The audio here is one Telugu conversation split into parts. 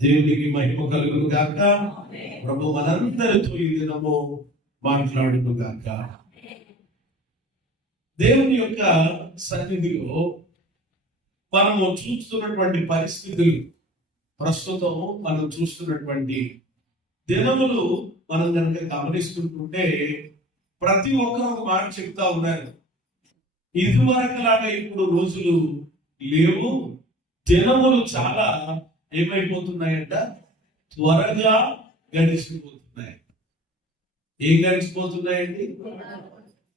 దేవునికి మహిమ కలుగును గాక. ప్రభు మనందరితో ఈ దినము మాట్లాడును గాక. దేవుని యొక్క సన్నిధిలో మనము చూస్తున్నటువంటి పరిస్థితులు, ప్రస్తుతం మనం చూస్తున్నటువంటి దినములు మనం కనుక గమనిస్తుంటే ప్రతి ఒక్కరు ఒక మాట చెప్తా ఉన్నారు. ఇదివరకులాగా ఇప్పుడు రోజులు లేవు, దినములు చాలా ఏమైపోతున్నాయంట, త్వరగా గడిచిపోతున్నాయి. ఏం గడిచిపోతున్నాయండి?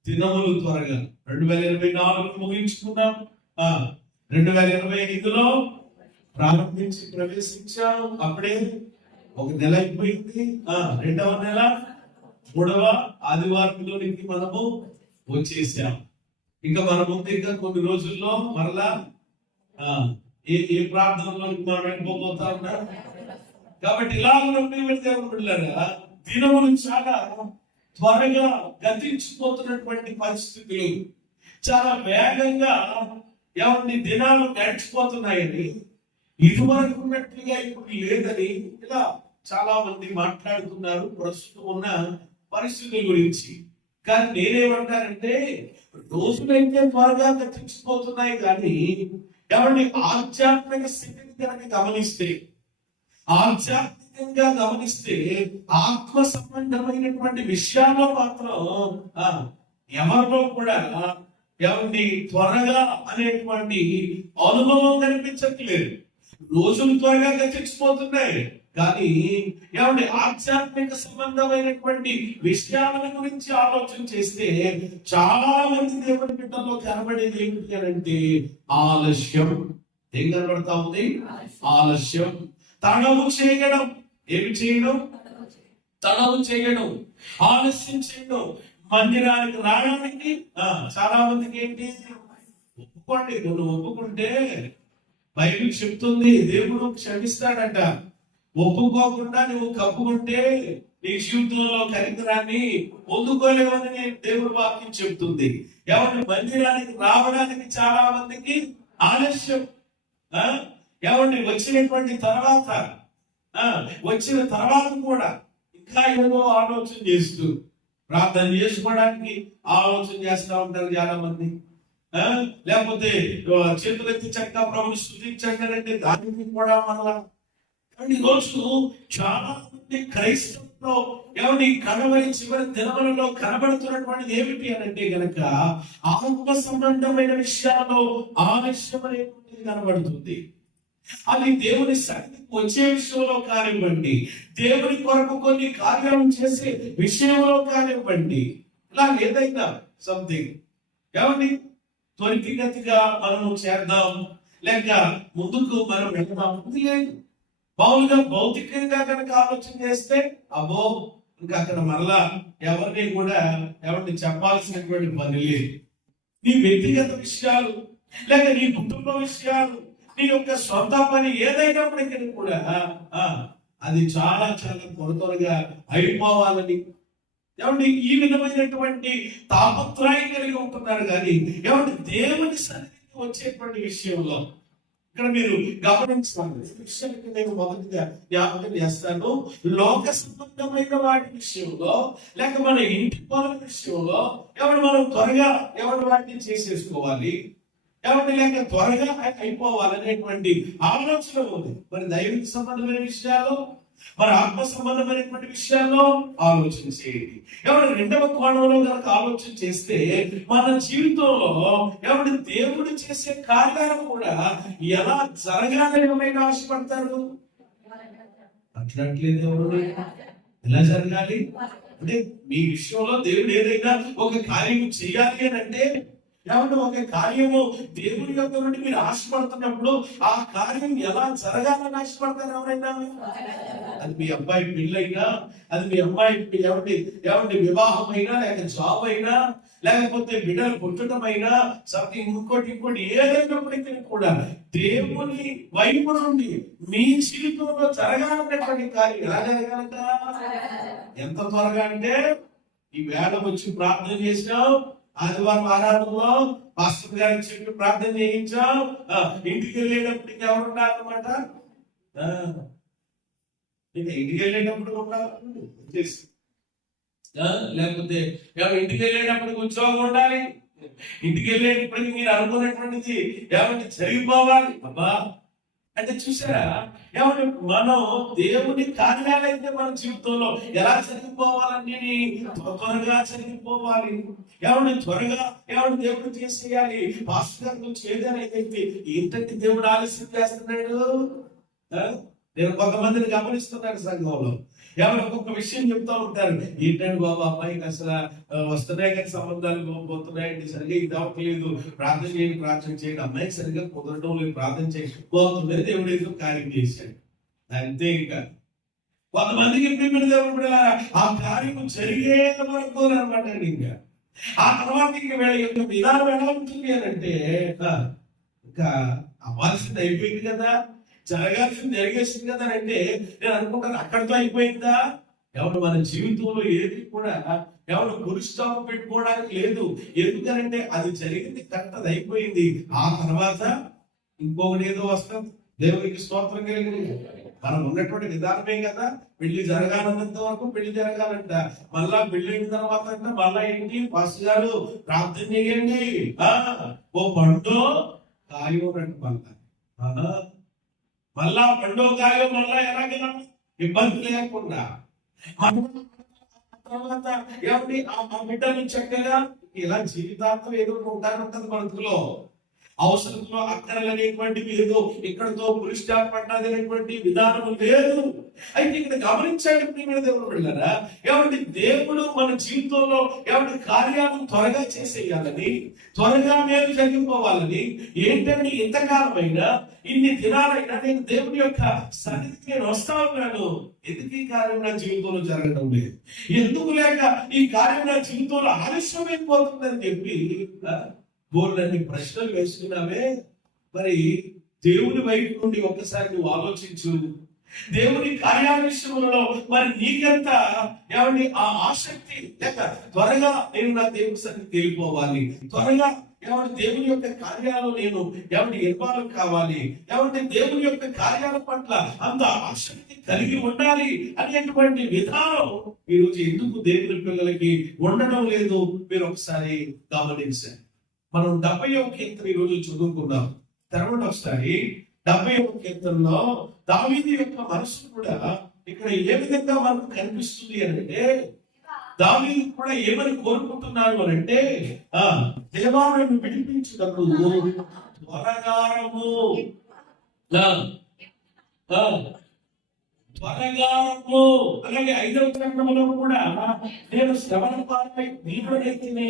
దినములు త్వరగా. 2024 ముగించుకున్నాం, 2025లో ప్రారంభించి ప్రవేశించాం. అప్పుడే ఒక నెల అయిపోయింది. రెండవ నెల 3వ ఆదివారంలోనికి మనము వచ్చేసాం. ఇంకా మన ముందు ఇంకా కొన్ని రోజుల్లో మరలా ఏ ప్రార్థనలోకి మనం వెళ్ళిపోతా ఉన్నారు. కాబట్టి ఇలా దేవుడులారా, దినములు చాలా త్వరగా గతించిపోతున్నటువంటి పరిస్థితులు, చాలా వేగంగా ఎవరిని దినాలు గడిచిపోతున్నాయని, ఇదివరకు ఉన్నట్లుగా ఇప్పుడు లేదని ఇలా చాలా మంది మాట్లాడుతున్నారు ప్రస్తుతం ఉన్న పరిస్థితుల గురించి. కానీ నేనేమంటానంటే, రోజులైతే త్వరగా గతించిపోతున్నాయి కానీ ఎవరిని ఆధ్యాత్మిక స్థితిని కనుక గమనిస్తే, ఆధ్యాత్మికంగా గమనిస్తే ఆత్మ సంబంధమైనటువంటి విషయాల్లో మాత్రం ఎవరిలో కూడా ఎవరిని త్వరగా అనేటువంటి అనుభవం కనిపించట్లేదు. రోజులు త్వరగా గతించిపోతున్నాయి కానీ ఏమంటే ఆధ్యాత్మిక సంబంధమైనటువంటి విషయాల గురించి ఆలోచన చేస్తే చాలా మంది దేవుని బిడ్డల్లో కనబడేది ఏమిటి అంటే ఆలస్యం. ఏం కనబడతా ఉంది? ఆలస్యం. తడవు చేయడం. ఏమి చేయడం? తడవు చేయడం, ఆలస్యం చేయడం. మందిరానికి రావడానికి చాలా మందికి ఏంటి, ఒప్పుకోండి. నువ్వు ఒప్పుకుంటే బైబిల్ చెప్తుంది దేవుడు క్షమిస్తాడంట. ఒప్పుకోకుండా నువ్వు కప్పుకుంటే నీ జీవితంలో కనికరాన్ని పొందుకోలేవని దేవుడు వాక్యం చెప్తుంది. ఎవరిని మందిరానికి రావడానికి చాలా మందికి ఆలస్యం. ఎవరిని వచ్చిన తర్వాత కూడా ఇంకా ఏదో ఆలోచన చేస్తూ ప్రార్థన చేసుకోవడానికి ఆలోచన చేస్తూ ఉంటారు చాలా మంది. లేకపోతే చేతులెత్తి చక్కగా ప్రభుని స్తుతించండి అంటే దానికి కూడా మరలా. ఈ రోజు చాలా మంది క్రైస్తవుల్లో ఎవరి కనబడి చివరి దినములలో కనబడుతున్నటువంటిది ఏమిటి అని అంటే గనక ఆత్మ సంబంధమైన విషయాల్లో ఆలస్యం అనేటువంటిది కనబడుతుంది. అది దేవుని సన్నిధికి వచ్చే విషయంలో కానివ్వండి, దేవుని కొరకు కొన్ని కార్యాలు చేసే విషయంలో కానివ్వండి, ఇలా ఏదైనా సంథింగ్ ఏమండి త్వరితగతిగా మనం చేద్దాం, లేక ముందుకు మనం వెళ్దాం. ఇది లేదు. మామూలుగా భౌతికంగా కనుక ఆలోచన చేస్తే అబ్బో ఇంకా అక్కడ మరలా ఎవరిని కూడా ఎవరిని చెప్పాల్సినటువంటి పని లేదు. నీ వ్యక్తిగత విషయాలు, లేక నీ కుటుంబ విషయాలు, నీ యొక్క సొంత పని ఏదైనప్పటికీ కూడా అది చాలా చాలా త్వరగా అయిపోవాలని ఏమంటే ఈ విధమైనటువంటి తాపత్రయం కలిగి ఉంటున్నారు. కానీ ఏమంటే దేవుని సన్నిధికి వచ్చేటువంటి విషయంలో ఇక్కడ మీరు గమనించాలి. విషయానికి నేను మొదటిగా జ్ఞాపకం చేస్తాను. లోక సంబంధమైన వాటి విషయంలో, లేక మన ఇంటి పనుల విషయంలో మనం త్వరగా వాటిని చేసేసుకోవాలి, లేక త్వరగా అయిపోవాలనేటువంటి ఆలోచన ఉంది. మరి దైవిక సంబంధమైన విషయాలు, మరి ఆత్మ సంబంధమైనటువంటి విషయాల్లో ఆలోచన చేయండి. రెండవ కోణంలో కనుక ఆలోచన చేస్తే మన జీవితంలో దేవుడు చేసే కార్యాలు కూడా ఎలా జరగాలని ఏమైనా ఆశపడతారు? అట్లట్లేదు. ఎవరు ఎలా జరగాలి అంటే మీ విషయంలో దేవుడు ఏదైనా ఒక కార్యం చేయాలి అని అంటే ఒక కార్యము దేవుని యొక్క నుండి మీరు ఆశపడుతున్నప్పుడు ఆ కార్యం ఎలా జరగాలని ఆశపడతారు ఎవరైనా? అది మీ అబ్బాయి పెళ్ళైనా, అది మీ అమ్మాయి వివాహం అయినా, లేక జాబ్ అయినా, లేకపోతే బిడ్డలు పుట్టడం అయినా, సంథింగ్ ఇంకోటి ఏదైనప్పటికీ కూడా దేవుని వైపు నుండి మీ జీవితంలో జరగాలన్నటువంటి కార్యం ఎలా జరగాలంట? ఎంత త్వరగా అంటే ఈ వేళ వచ్చి ప్రార్థన చేసినాం, ఆదివారం ఆరాధనలో పాస్టర్ గారికి చెప్పి ప్రార్థన చేయించాం. ఇంటికి వెళ్ళేటప్పటికి ఎవరు ఉండాలన్నమాట? ఇంటికి వెళ్ళేటప్పుడు ఉండాలి, లేకపోతే ఇంటికి వెళ్ళేటప్పటికి ఉద్యోగం ఉండాలి. ఇంటికి వెళ్ళేటప్పటికి మీరు అనుకున్నటువంటిది ఏమంటే జరిగిపోవాలి. అబ్బా అంటే చూసారా, ఏమంటే మనం దేవుని కార్యాలైతే మన జీవితంలో ఎలా జరిగిపోవాలండి? త్వరగా జరిగిపోవాలి. ఏమంటే త్వరగా దేవుడు చేసేయాలి. పాస్టర్ గారి గురించి ఏదైనా అయితే ఏంటంటే దేవుడు ఆలస్యం చేస్తున్నాడు. నేను కొంతమందిని గమనిస్తున్నాను సంఘంలో, ఎవరు ఒక్కొక్క విషయం చెప్తా ఉంటారు. ఏంటంటే బాబు అమ్మాయికి అసలు వస్తున్నాయి కానీ సంబంధాలు పోతున్నాయండి, సరిగా ఇది అవ్వట్లేదు, ప్రార్థన చేయండి, అమ్మాయికి సరిగా కుదరడం లేదు, ప్రార్థన చేయకపోతున్నాయి, దేవుడు ఏదో కార్యం చేశాడు అంతే. ఇంకా కొంతమందికి ఎప్పుడు దేవుడు ఆ కార్యం జరిగే వరకు అనమాట. ఇంకా ఆ తర్వాత ఇంక వీళ్ళ యొక్క విధానం ఎలా ఉంటుంది అని అంటే, ఇంకా అవ్వాల్సింది అయిపోయింది కదా, జరగాల్సింది జరిగేసింది కదా అంటే నేను అనుకుంటాను అక్కడితో అయిపోయిందా? ఎవరు మన జీవితంలో ఏది కూడా ఎవరు పురుషాపం పెట్టుకోవడానికి లేదు. ఎందుకనంటే అది జరిగింది, కరెక్ట్, అది అయిపోయింది. ఆ తర్వాత ఇంకొకటి ఏదో వస్తుంది. దేవునికి స్తోత్రం కలిగింది. మనం ఉన్నటువంటి విధానమే కదా, పెళ్లి జరగాలన్నంత వరకు పెళ్లి జరగాలంట. మళ్ళా పెళ్లి అయిన తర్వాత అంట మళ్ళా ఏంటి, ఫస్ట్ గారు ప్రార్థన చేయండి, ఓ పండు కాయో రండి, మళ్ళా పండు కాయో మళ్ళా ఎలాగైనా ఇబ్బంది లేకుండా తర్వాత ఏమండి ఆ బిడ్డను చక్కగా ఇలా జీవితాంతం ఎదుర్కొంటానంటది మనసులో. అవసరంలో అక్కడనేటువంటివి ఏదో ఇక్కడతో పురుషాపడ్డదనేటువంటి విధానం లేదు. అయితే ఇక్కడ గమనించండి ప్రియమైన దేవుడు వెళ్ళారా, ఏమంటే దేవుడు మన జీవితంలో ఏమంటే కార్యాలను త్వరగా చేసేయాలని, త్వరగా మేలు జరిగిపోవాలని. ఏంటంటే ఇంతకాలమైనా ఇన్ని దినాలైనా నేను దేవుని యొక్క సన్నిధికి నేను వస్తా ఉన్నాను, ఎందుకు ఈ కార్యం నా జీవితంలో జరగడం లేదు, ఎందుకు లేక ఈ కార్యం నా జీవితంలో ఆలస్యమైపోతుందని చెప్పి బోర్డన్ని ప్రశ్నలు వేసుకున్నావే. మరి దేవుని వైపు నుండి ఒక్కసారి నువ్వు ఆలోచించు. దేవుని కార్యాలయంలో మరి నీకెంత ఏమండి ఆ ఆసక్తి, లేక త్వరగా నేను నా దేవుని సన్నిధికి వెళ్ళిపోవాలి, త్వరగా ఏమంటే దేవుని యొక్క కార్యాలలో నేను ఏమంటే ఇన్వాల్వ్ కావాలి, ఏమంటే దేవుని యొక్క కార్యాల పట్ల అంత ఆసక్తి కలిగి ఉండాలి అనేటువంటి విధానం ఈరోజు ఎందుకు దేవుని పిల్లలకి ఉండడం లేదు మీరు ఒకసారి గమనించండి. మనం 70వ కీర్తన ఈ రోజు చదువుకున్నాం. తర్వాత ఒకసారి 70వ కీర్తనలో దావీదు యొక్క మనసు కూడా ఇక్కడ ఏ విధంగా మనకు కనిపిస్తుంది అంటే, దావీదు కూడా ఏమని కోరుకుంటున్నారు అని అంటే, దేవాలను విడిపించుటకు త్వరగారము, త్వరగారము. అలాగే 5వ గ్రంథంలో కూడా నేను శ్రవణ పాలపై దీనుడైతేనే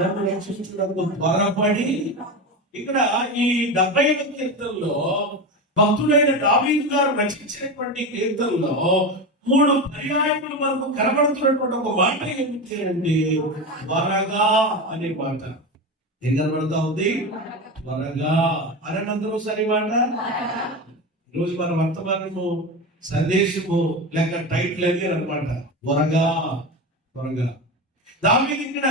నన్ను రక్షించుటకు త్వరపడి. ఇక్కడ ఈ 70వ కీర్తనలో భక్తుడైన దావీదు గారు రచించినటువంటి కీర్తనలో 3 పర్యాయములు మనకు కనబడుతున్నటువంటి ఒక మాట ఏమిటి అంటే త్వరగా అనే మాట. ఏం కనబడతా ఉంది? త్వరగా అని అందరూ సరి మాట. ఈరోజు మన వర్తమానము సందేశము లేక టైటిల్ అదే అనమాట, త్వరగా త్వరగా. దావీదు ఇక్కడ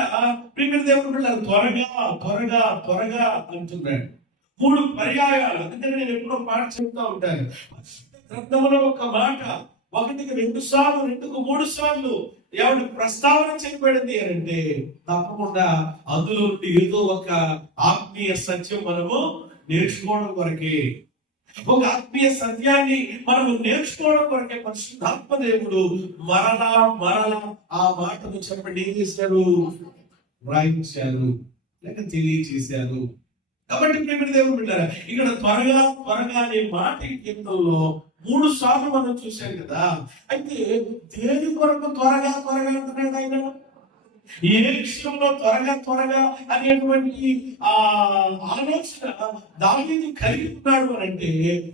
ప్రియమైన దేవుడు త్వరగా త్వరగా త్వరగా అంటున్నాడు 3 పర్యాయాలు. అందుకని నేను ఎప్పుడో మాట చెప్తా ఉంటాను, గ్రంథంలో ఒక మాట 1కి 2 సార్లు 2కు 3 సార్లు ఎవరి ప్రస్తావన చేయబడింది అని అంటే తప్పకుండా అందులో నుండి ఏదో ఒక ఆత్మీయ సత్యం మనము నేర్చుకోవడం కొరకే, ఒక ఆత్మీయ సత్యాన్ని మనము నేర్చుకోవడం కొరకే పరిశుద్ధాత్మ దేవుడు మరలా మరలా ఆ మాటను చెప్పండి ఏం చేశారు, రాయించారు లేక తెలియచేశారు. కాబట్టి ప్రియమైన దేవుడు బిడ్డలారా, ఇక్కడ త్వరగా త్వరగా అనే మాట కీర్తనలో 3 సార్లు మనం చూసాం కదా. అయితే దేని కొరకు త్వరగా త్వరగా అంటున్నాడు ఆయన? ఏ విషయంలో త్వరగా త్వరగా అనేటువంటి ఆలోచన దావీదు కలిగి ఉన్నాడు అంటే,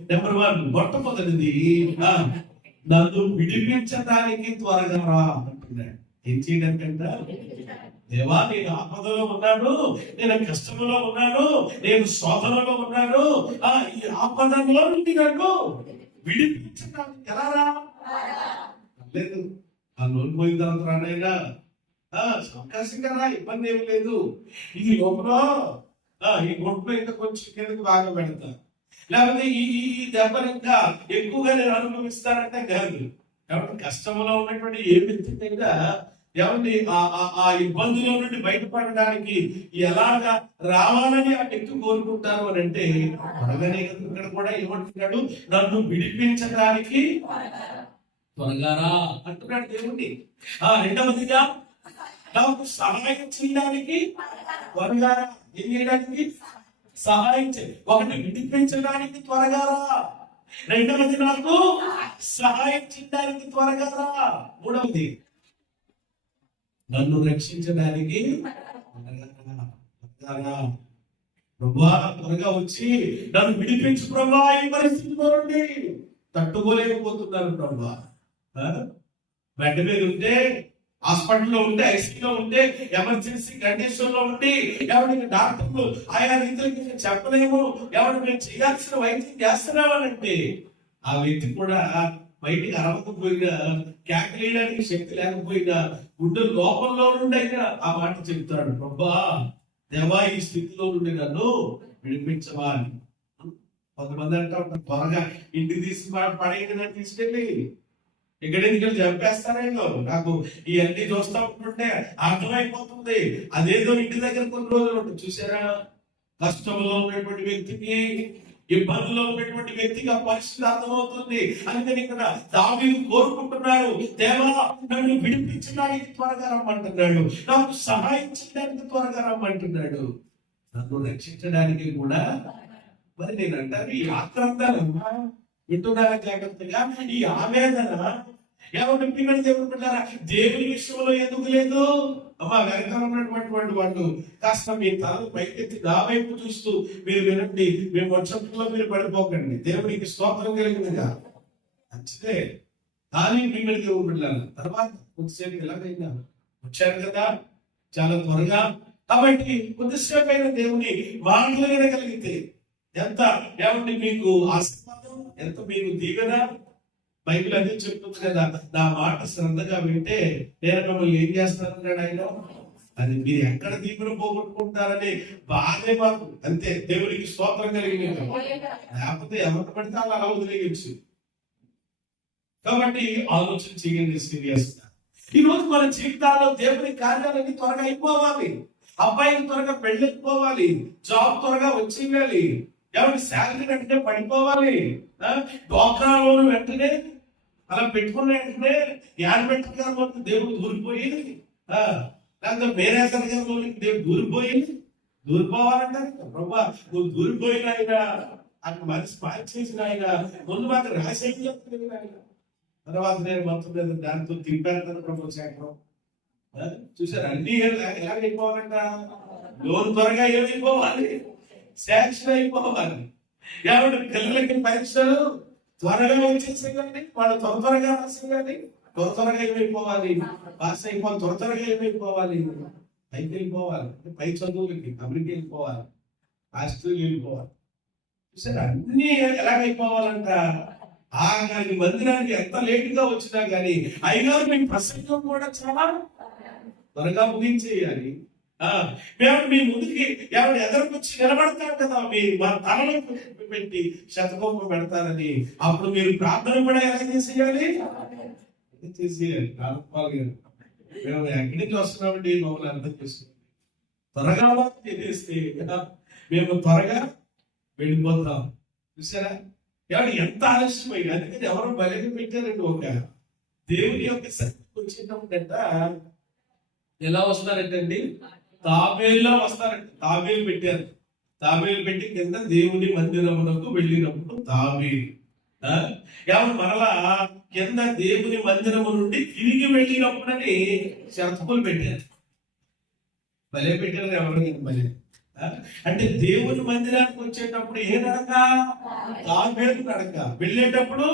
నెంబర్ 1 మొట్టమొదటిది నన్ను విడిపించడానికి త్వరగా రా అంటున్నాడు. ఏం చేయడానికంట? దేవా నేను ఆపదలో ఉన్నాను, నేను కష్టంలో ఉన్నాను, నేను శోధనలో ఉన్నాను, ఈ ఆపదలో నుండి నన్ను విడిపించడానికి ఎలా రా? లేదు ఆ నోరు పోయిన తర్వాత రానైనా సంకర్షంగా రా, ఇబ్బంది ఏమి లేదు. ఈ లోపల ఈ గుంట్లో ఇంకా కొంచెం కిందకి బాగా పెడతా, లేకపోతే ఈ ఈ ఈ దెబ్బలు ఇంకా ఎక్కువగా నేను అనుభవిస్తానంటే కాదు. కాబట్టి కష్టంలో ఉన్నటువంటి ఏ వ్యక్తికైనా ఏమండి ఆ ఇబ్బందుల నుండి బయటపడడానికి ఎలాగా రావాలని ఆ వ్యక్తి కోరుకుంటారు అని అంటే త్వరగానే ఇక్కడ కూడా ఏమంటున్నాడు, నన్ను విడిపించడానికి త్వరగా రా అంటున్నాడు దేవుణ్ణి. రెండవదిగా నాకు సహాయం చేయడానికి త్వరగా రా. ఏం చేయడానికి? సహాయం చేయి. ఒకటి విడిపించడానికి త్వరగా రా, రెండవది నాకు సహాయం చేయడానికి త్వరగా రా, మూడవది నన్ను రక్షించడానికి ప్రభా త్వరగా వచ్చి నన్ను విడిపించు ప్రభా. ఈ పరిస్థితిలో నుండి తట్టుకోలేకపోతున్నాను ప్రభా. బెడ్ మీద ఉంటే, హాస్పిటల్లో ఉంటే, ఐసీలో ఉంటే, ఎమర్జెన్సీ కండిషన్ లో ఉండి ఎవరికి డాక్టర్లు ఆయా రీతికి చెప్పలేము, ఎవరు మేము చేయాల్సిన వైద్యం చేస్తున్నామనంటే ఆ వ్యక్తి కూడా బయటికి అరవకపోయినా, కేకలేయడానికి శక్తి లేకపోయినా గుండె లోపంలో నుండి అయినా ఆ మాట చెప్తాడు, ప్రభా దేవా ఈ స్థితిలో నుండి నన్ను విడిపించవా అని. కొంతమంది అంటా ఉంటారు, త్వరగా ఇంటికి పడేయండి, నన్ను తీసుకెళ్ళి ఎక్కడెందుకు చంపేస్తారేమో, నాకు ఇవన్నీ చూస్తా ఉంటుంటే అర్థమైపోతుంది. అదేదో ఇంటి దగ్గర కొన్ని రోజులు ఉంటుంది చూసారా. కష్టంలో ఉన్నటువంటి వ్యక్తికి, ఇబ్బందుల్లో ఉన్నటువంటి వ్యక్తికి ఆ పరిస్థితి అర్థమవుతుంది. అందుకని ఇక్కడ దావీదు కోరుకుంటున్నాడు, దేవా నన్ను విడిపించడానికి త్వరగా రమ్మంటున్నాడు, నాకు సహాయం చేయడానికి త్వరగా రమ్మంటున్నాడు, నన్ను రక్షించడానికి కూడా. మరి నేను అంటాను, ఈ ఆక్రందన వింటున్నారా జాగ్రత్తగా, ఈ ఆవేదన ఎవరు పిల్లలు దేవుడుకుంటారా, దేవుని విషయంలో ఎందుకు లేదు? అమ్మా వెనకాల ఉన్నటువంటి వాళ్ళు కాస్త మీ తల పైకెత్తి నా వైపు చూస్తూ మీరు వినండి, మేము వర్షంలో మీరు పడిపోకండి. దేవునికి స్తోత్రం కలిగినగా మంచిదే, కానీ మిమ్మల్ని దేవుడు తర్వాత కొద్దిసేపు ఎలాగైనా వచ్చారు కదా చాలా త్వరగా. కాబట్టి కొద్దిసేపు అయిన దేవుని మాటలు వినగలిగితే ఎంత ఏమంటే మీకు ఆశీర్వాదం, ఎంత మీకు దీవెన. బైబిల్ అదే చెప్తుంది కదా, నా మాట శ్రద్ధగా వింటే నేను మిమ్మల్ని ఏం చేస్తానన్నాడు ఆయన. అది మీరు ఎక్కడ దీవెన పోగొట్టుకుంటారని బాధే మాకు, అంతే. దేవునికి స్తోత్రం కలిగి లేకపోతే ఎవరు పడితే అలా వదిలేయచ్చు. కాబట్టి ఆలోచన చేయండి సీరియస్ గా. ఈ రోజు మన జీవితాల్లో దేవుని కార్యాలన్నీ త్వరగా అయిపోవాలి. అబ్బాయికి త్వరగా పెళ్ళైపోవాలి, జాబ్ త్వరగా వచ్చేయాలి, ఎవరికి శాలరీ వెంటనే పడిపోవాలి, డోక్రా లోన్ వెంటనే అలా పెట్టుకున్న వెంటనే యాన్బెట్టర్ గారు దేవుడు దూరిపోయి, లేకపోతే మేనేజర్ గారు దేవుడు దూరిపోవాలంటారు. ప్రభా నువ్వు దూరిపోయిన ఆయన, అక్కడ మనసు పాలు చేసిన ఆయన, ముందు మాత్రం రాసేది ఆయన, తర్వాత నేను మొత్తం మీద దాంతో తింపాను కదా ప్రభు శాఖం. చూసారు అన్ని ఎలాగైపోవాలంట, లోన్ త్వరగా ఏమైపోవాలి, శాంక్షన్ అయిపోవాలి. కాబట్టి పిల్లలకి పరీక్షలు త్వరగా వచ్చేసేయండి, వాళ్ళు త్వరగా రాసేయాలి, త్వరగా ఏమైపోవాలి, పాస్ అయిపోవాలి, త్వరగా ఏమైపోవాలి, పైకి వెళ్ళిపోవాలి, పై చదువులకి అమెరికా వెళ్ళిపోవాలి, ఆస్ట్రేలియా వెళ్ళిపోవాలి. చూసారు అన్ని ఎలాగైపోవాలంట. కానీ మందిరానికి ఎంత లేటుగా వచ్చినా కానీ అయిగారు మీ ప్రసంగం కూడా చాలా త్వరగా ముగించేయాలి. మేము మీ ముందుకి ఎవరు ఎదురుకొచ్చి నిలబడతారు కదా, మా తలలో పెట్టి శతకోపం పెడతారని, అప్పుడు మీరు ప్రార్థన కూడా ఎలా చేసేయాలి, మేము ఎక్కడి నుంచి వస్తున్నామండి మమ్మల్ని అర్థం చేసుకోండి. త్వరగా తెలిస్తే మేము త్వరగా వెళ్ళిపోతాం. చూసారా ఎవరు ఎంత ఆలస్యమైంది. అందుకని ఎవరు బలిగా పెట్టారండి, ఒక దేవుని యొక్క శక్తికి వచ్చేటప్పుడంట ఎలా వస్తారంటండి, తాబేలులో వస్తారంట. తాబేలు పెట్టారు, తాబేలు పెట్టి కింద దేవుని మందిరమునకు వెళ్ళినప్పుడు తాబేలు ఎవరు మరలా కింద దేవుని మందిరము నుండి తిరిగి వెళ్ళినప్పుడని శతకులు పెట్టారు. భలే పెట్టారు ఎవరు భలే. అంటే దేవుని మందిరానికి వచ్చేటప్పుడు ఏ నడక, తాబేలు నడక, వెళ్ళేటప్పుడు.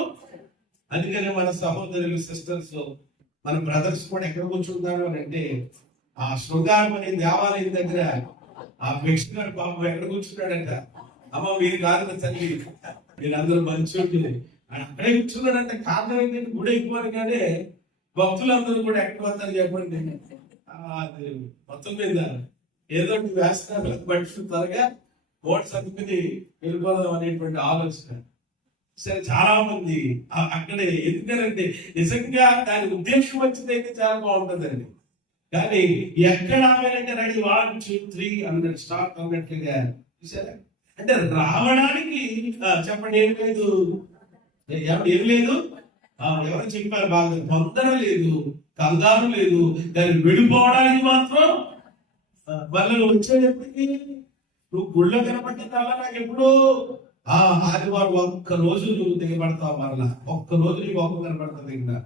అందుకని మన సహోదరులు సిస్టర్స్, మన బ్రదర్స్ కూడా ఎక్కడ కూర్చుంటారు అని అంటే ఆ శృంగారం అనే దేవాలయం దగ్గర ఆ భిక్షగాడు పాపం ఎక్కడ కూర్చున్నాడంట. అమ్మ మీరు కాదు తల్లి, మీరు అందరూ మంచి అక్కడే కూర్చున్నాడంటే. కారణం ఏంటంటే గుడి అయిపోవాలి, కానీ భక్తులందరూ కూడా ఎక్కడ వస్తారు చెప్పండి, అది మొత్తం మీద ఏదో ఒకటి వేస్తున్నారు బట్ త్వరగా ఓట్స్ అందుకుని వెళ్ళిపోదాం అనేటువంటి ఆలోచన. సరే చాలా మంది అక్కడే ఎందుకంటే నిజంగా దాని ఉద్దేశం వచ్చిందైతే చాలా బాగుంటుందండి. కానీ ఎక్కడ ఆమెనంటే రెడీ 1 2 3 అన్నట్టు స్టార్ట్ అన్నట్లుగా చూసారా. అంటే రావడానికి చెప్పండి ఏం లేదు, ఏం లేదు. ఎవరు చెప్పారు బాగా, తొందర లేదు, కంగారు లేదు. దాన్ని విడిపోవడానికి మాత్రం మళ్ళీ నువ్వు వచ్చేటప్పటికి నువ్వు గుళ్ళో కనపడ్డా నాకు ఎప్పుడు ఆదివారం ఒక్క రోజు నువ్వు దిగబడతావు, మరలా ఒక్క రోజు నీ మొక్క కనపడుతుంది. ఇంకా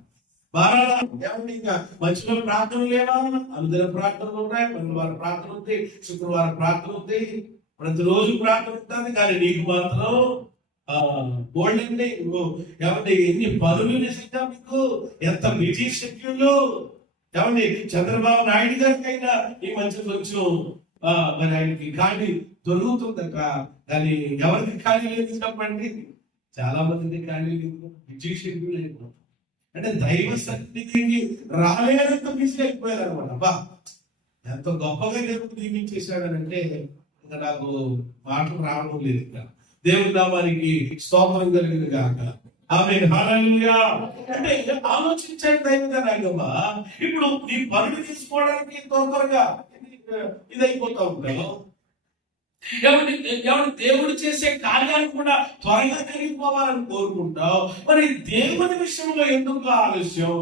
మరలా ఏమంటే ఇంకా మంచిలో ప్రార్థనలు లేవా? అందరి ప్రార్థనలు ఉన్నాయి, మంగళవారం ప్రార్థన ఉంది, శుక్రవారం ప్రార్థన ఉంది, ప్రతిరోజు ప్రార్థన ఉంటుంది. కానీ నీకు మాత్రం గోల్డ్ అండి. ఏమంటే ఎన్ని పనులు నిజంగా మీకు, ఎంత బిజీ షెడ్యూల్. ఏమండి చంద్రబాబు నాయుడు గారికైనా ఈ మధ్య కొంచెం మరి ఆయనకి ఖాళీ దొరుకుతుందట. కానీ ఎవరికి ఖాళీ లేదు చెప్పండి? చాలా మందికి ఖాళీ లేదు, బిజీ షెడ్యూల్ లేదు. అంటే దైవ సన్నిధికి రాలేనంత బిజీ అయిపోయారు అనమాట. బా ఎంత గొప్పగా దేవుడు దీవించేశాడనంటే ఇంకా నాకు మాటలు రావడం లేదు. ఇంకా దేవుడి నామానికి స్తోత్రం కలిగింది కాక. ఆమేన్, హల్లెలూయా. అంటే ఆలోచించండి దైవజనమా, ఇప్పుడు నీ పనులు తీసుకోవడానికి త్వరగా ఇదైపోతా ఉంటావు. ఎవరి దేవుడు చేసే కార్యాలు కూడా త్వరగా జరిగిపోవాలని కోరుకుంటావు. మరి దేవుని విషయంలో ఎందుకు ఆలస్యం?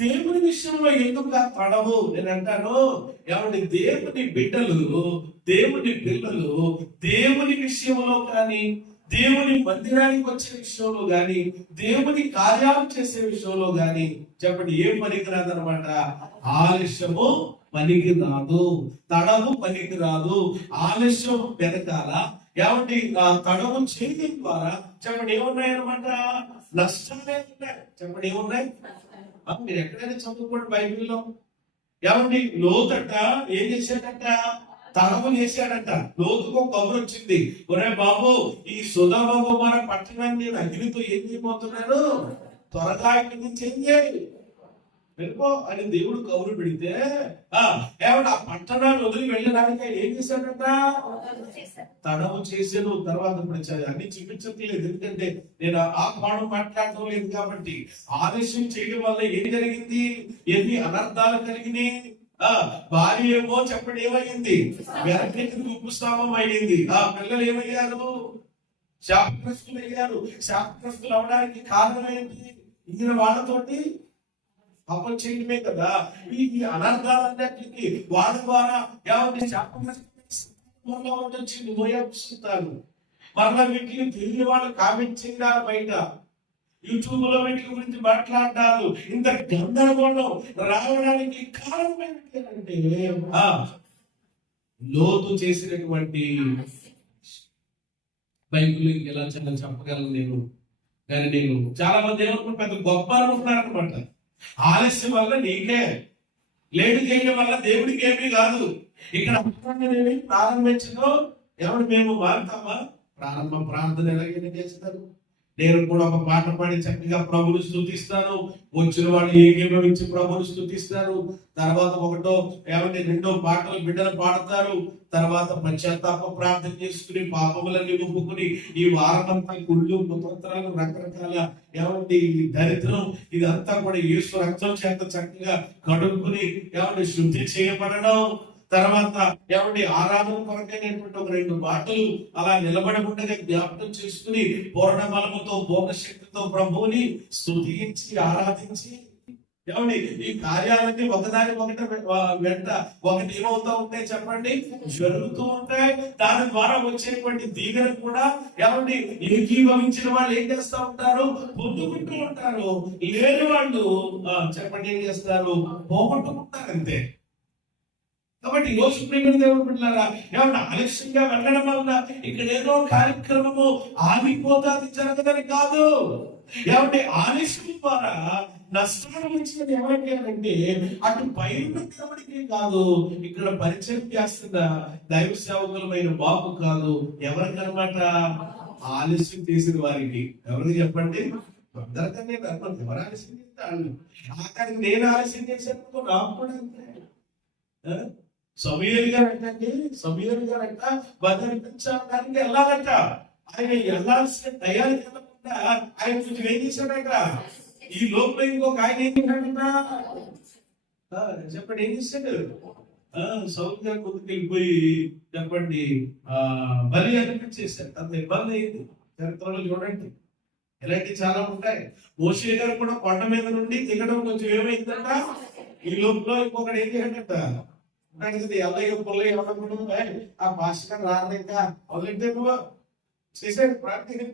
దేవుని విషయంలో ఎందుకు తడవు? నేను అంటాను, ఏమంటే దేవుని బిడ్డలు, దేవుని పిల్లలు దేవుని విషయంలో కానీ, దేవుని మందిరానికి వచ్చే విషయంలో గాని, దేవుని కార్యాలు చేసే విషయంలో గాని చెప్పండి ఏం పనికిరాదు అనమాట. ఆలస్యము పనికి రాదు, తడవు పనికి రాదు. ఆలస్యం వెనకాల ఏమంటే తడవు చేయడం ద్వారా చెప్పండి ఏమున్నాయన్నమాట, నష్టాలే ఉన్నాయి. చెప్పండి ఏమున్నాయి? మీరు ఎక్కడైనా చదువుకోండి బైబిల్లో. ఏమండి లోతట ఏం చేశాడట, తడవు చేశాడట. లోతుకు కబురు వచ్చింది, ఒరే బాబు ఈ సొదొమ గొమొర్రా పట్టణాన్ని నేను అగ్నితో ఏం చేయబోతున్నాను, త్వరగా ఇక్కడి నుంచి ఏం చేయాలి వెళ్ళిపో అని దేవుడు కబురు పెడితే ఏమంటే ఆ పట్టణాన్ని వదిలి వెళ్ళడానికి ఆయన ఏం చేశాడట, తడవు చేసాను. తర్వాత అన్ని చూపించట్లేదు, ఎందుకంటే నేను ఆ పాడు మాట్లాడటం లేదు కాబట్టి. ఆలస్యం చేయడం వల్ల ఏం జరిగింది, ఎన్ని అనర్థాలు కలిగినాయి. భార్య ఏమో చెప్పండి ఏమయ్యింది, వెనక్కి ఉప్పుస్తంభం అయ్యింది. పిల్లలు ఏమయ్యారు, శాపగ్రస్తులు అయ్యారు. శాపగ్రస్తులు అవడానికి కారణం ఏంటి, ఈయన వాళ్ళతోటి పాపం చేయడమే కదా. ఈ అనర్థాలన్నిటికీ వాళ్ళ ద్వారా ఏమంటే శాపగ్రస్తులు వచ్చింది మోయాపుతారు. మరలా వీటిని తెలియని వాళ్ళు కామెంట్ చేయాలి, బయట యూట్యూబ్ లో వీటి గురించి మాట్లాడారు. ఇంత గందరగోళం రావడానికి కారణం ఏంటంటే లోతు చేసినటువంటి బైబిల్ ఎలా చాలా చెప్పగలను నేను. కానీ నేను చాలా మంది ఏమనుకుంటే పెద్ద గొప్ప అనుకుంటున్నారు అనమాట. ఆలస్యం వల్ల నీకే, లేటు చేయడం వల్ల దేవుడికి ఏమీ కాదు. ఇక్కడ ప్రారంభించడం ఎవరు మేము మారుతామా? ప్రారంభ ప్రార్థన ఎలాగైనా చేస్తారు. నేను కూడా ఒక పాట పాడి చక్కగా ప్రభుని స్తుతిస్తాను, వచ్చిన వాళ్ళు ఏకీభవించి ప్రభుని స్తుతిస్తారు. తర్వాత ఒకటో ఏమంటే రెండో పాటలు బిడ్డలు పాడతారు. తర్వాత పశ్చాత్తాప ప్రార్థన చేసుకుని పాపములన్నీ ఒప్పుకుని ఈ వారమంతా గుళ్ళు కుతంత్రాలు రకరకాల ఏమంటే దరిద్రం ఇదంతా కూడా యేసు రక్తం చేత చక్కగా కడుక్కుని ఏమంటే శుద్ధి చేయబడడం. తర్వాత ఏమండి ఆరాధన కొరకైనటువంటి ఒక 2 మాటలు అలా నిలబడకుండా జ్ఞాపకం చేసుకుని పూర్ణ బలముతో భోగశక్తితో ప్రభువుని స్తుతించి ఆరాధించి ఏమండి ఈ కార్యాలన్నీ ఒకదాని వెంట ఒకటి ఏమవుతా ఉంటాయి చెప్పండి, జరుగుతూ ఉంటాయి. దాని ద్వారా వచ్చేటువంటి దీవెన కూడా ఏమండి ఏకీభవించిన వాళ్ళు ఏం చేస్తా ఉంటారు, పొందుకుంటూ ఉంటారు. లేని వాళ్ళు చెప్పండి ఏం చేస్తారు, పోగొట్టుకుంటారు అంతే. కాబట్టి రోజు ప్రేమ దేవుడు బిడ్డలారా, ఏమన్నా ఆలస్యంగా వెళ్ళడం వల్ల ఇక్కడ ఏదో కార్యక్రమము ఆగిపోతాది, జరగదని కాదు. ఏమంటే ఆలస్యం ద్వారా నష్టాలు వచ్చినది ఎవరికి అంటే అటు పైన దేవుడికి కాదు, ఇక్కడ పరిచయం చేస్తున్న దైవ సేవకులమైన బాబు కాదు, ఎవరికనమాట ఆలస్యం చేసిన వారికి. ఎవరికి చెప్పండి, అందరికన్నా ఎవరు ఆలస్యం చేస్తారు. ఆఖరికి నేను ఆలస్యం చేశాను నాకు కూడా అంతే. ఆ? సమూయేలు గారు అంటండి, సమూయేలు గారు అంట బలిపించడానికి వెళ్ళాలంట. ఆయన వెళ్ళాల్సిన టయానికి వెళ్ళకుండా ఆయన కొంచెం ఏం చేశాడట, ఈ లోపల ఇంకొక ఆయన ఏం చేశాడట, చెప్పండి ఏం చేశాడు, సౌత్ గారు ముందుకు వెళ్ళిపోయి చెప్పండి బలి అనిపించేశారు. అంత ఇబ్బంది అయింది. చరిత్రలో చూడండి, ఇలాంటివి చాలా ఉంటాయి. మోషే గారు కూడా కొండ మీద నుండి దిగడం కొంచెం ఏమైందంట, ఈ లోపల ఇంకొకటి ఏం చేశాడట, ఎల్లయ్య పుల్లయ్య ఎవడప్పుడు ఆ భాషగా రాదు ఇంకా మొదలెట్టే నువ్వు చేసేది ప్రార్థన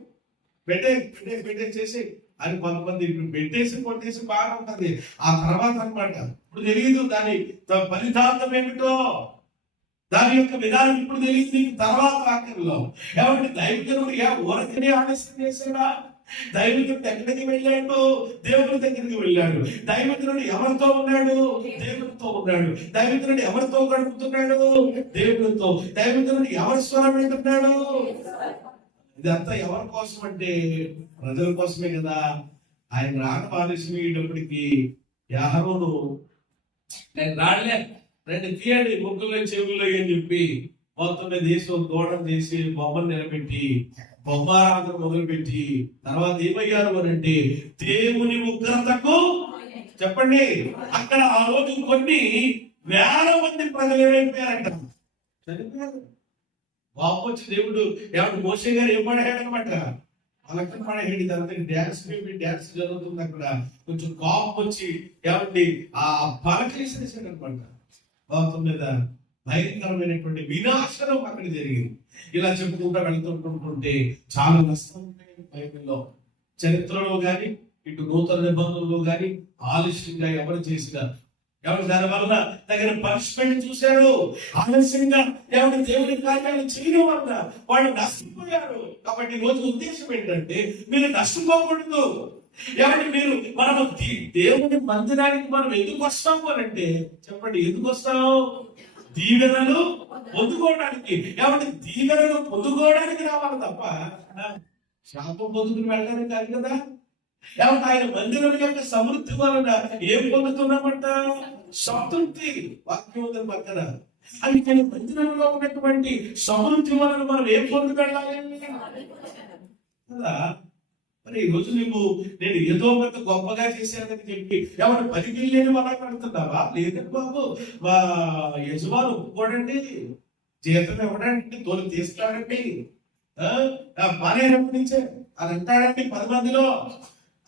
పెట్టే చేసి అని కొంతమంది ఇప్పుడు పెట్టేసి కొట్టేసి బాగా ఉంటది. ఆ తర్వాత అన్నమాట ఇప్పుడు తెలియదు దాని ఫలితాంతం ఏమిటో, దాని యొక్క విధానం ఇప్పుడు తెలియదు నీకు తర్వాత ఆఖరిలో. ఏమంటే దైవజనుడు ఊరకనే ఆలస్యం చేశాడా, దైవజనుడు ఎక్కడికి వెళ్ళాడు, దేవుడి దగ్గరికి వెళ్ళాడు. దైవజనుడు ఎవరితో ఉన్నాడు, దేవుడితో ఉన్నాడు. దైవజనుడు ఎవరితో గడుపుతున్నాడు, దేవుడితో. దైవజనుడు ఎవరి స్వరం వింటున్నాడు. ఇదంతా ఎవరి కోసం అంటే ప్రజల కోసమే కదా. ఆయన రాక ఆలస్యం అయ్యేటప్పటికి యాహరోను నేను రాడలే, రెండు తీయండి ముక్కులో చెవుల్లో అని చెప్పి మొత్తం మీద దేశం దూడం చేసి బొమ్మను నిలబెట్టి బొమ్మారాధన మొదలుపెట్టి తర్వాత ఏమయ్యారు అని అంటే దేవుని ఉగ్రతకు చెప్పండి. అక్కడ ఆ రోజు కొన్ని వేల మంది ప్రజలు ఏమైపోయారంట, చనిపోయారు. బాబు వచ్చి దేవుడు ఎవరు మోసే గారు ఏం పడేయాడు అనమాట, వాళ్ళకి పడేయండి. దాని డ్యాన్స్ జరుగుతుంది అక్కడ. కొంచెం కాపు వచ్చి ఏమండి ఆ పలకేసేసాడు అనమాట. మొత్తం మీద భయంకరమైనటువంటి వినాశనం అక్కడ జరిగింది. ఇలా చెప్పుకుంటా వెళ్తుంటుంటే చాలా నష్టం ఉంటాయి బైబిల్లో. చరిత్రలో గాని ఇటు నూతన నిబంధనలో గాని ఆలస్యంగా ఎవరు చేసినా ఎవరు దాని వలన తగిన పనిష్మెంట్ చూశారు. ఆలస్యంగా ఎవరు దేవుడి కార్యాలు చేయడం వల్ల వాళ్ళు నష్టపోయారు. కాబట్టి ఈ రోజు ఉద్దేశం ఏంటంటే మీరు నష్టపోకూడదు. ఏమంటే మీరు మనము దేవుడి మందిరానికి మనం ఎందుకు వస్తాము అని అంటే చెప్పండి, ఎందుకు వస్తాము, దీవెనలు పొందుకోవడానికి. ఏమంటే దీవెనలు పొందుకోవడానికి రావాలి తప్ప శాపం పొందుకుని వెళ్ళడానికి కాదు కదా. ఏమంటే ఆయన మందిరం యొక్క సమృద్ధి వలన ఏం పొందుతున్నామంట, సంతృప్తి. వాక్యం ఉంది పక్కన. అందుకని మందిరంలో ఉన్నటువంటి సమృద్ధి వలన మనం ఏం పొందుకెళ్ళాలి కదా. మరి ఈ రోజు నేను ఏదో పెద్ద గొప్పగా చేశానని చెప్పి ఎవరు పనికి వెళ్ళని వల్ల కడుతున్నావా? లేదండి బాబు, మా యజమాను ఒప్పుకోడండి, జీతం ఇవ్వడానికి తోలు తీస్తాడండి, మానేటప్పటి నుంచే అని అంటాడండి 10 మందిలో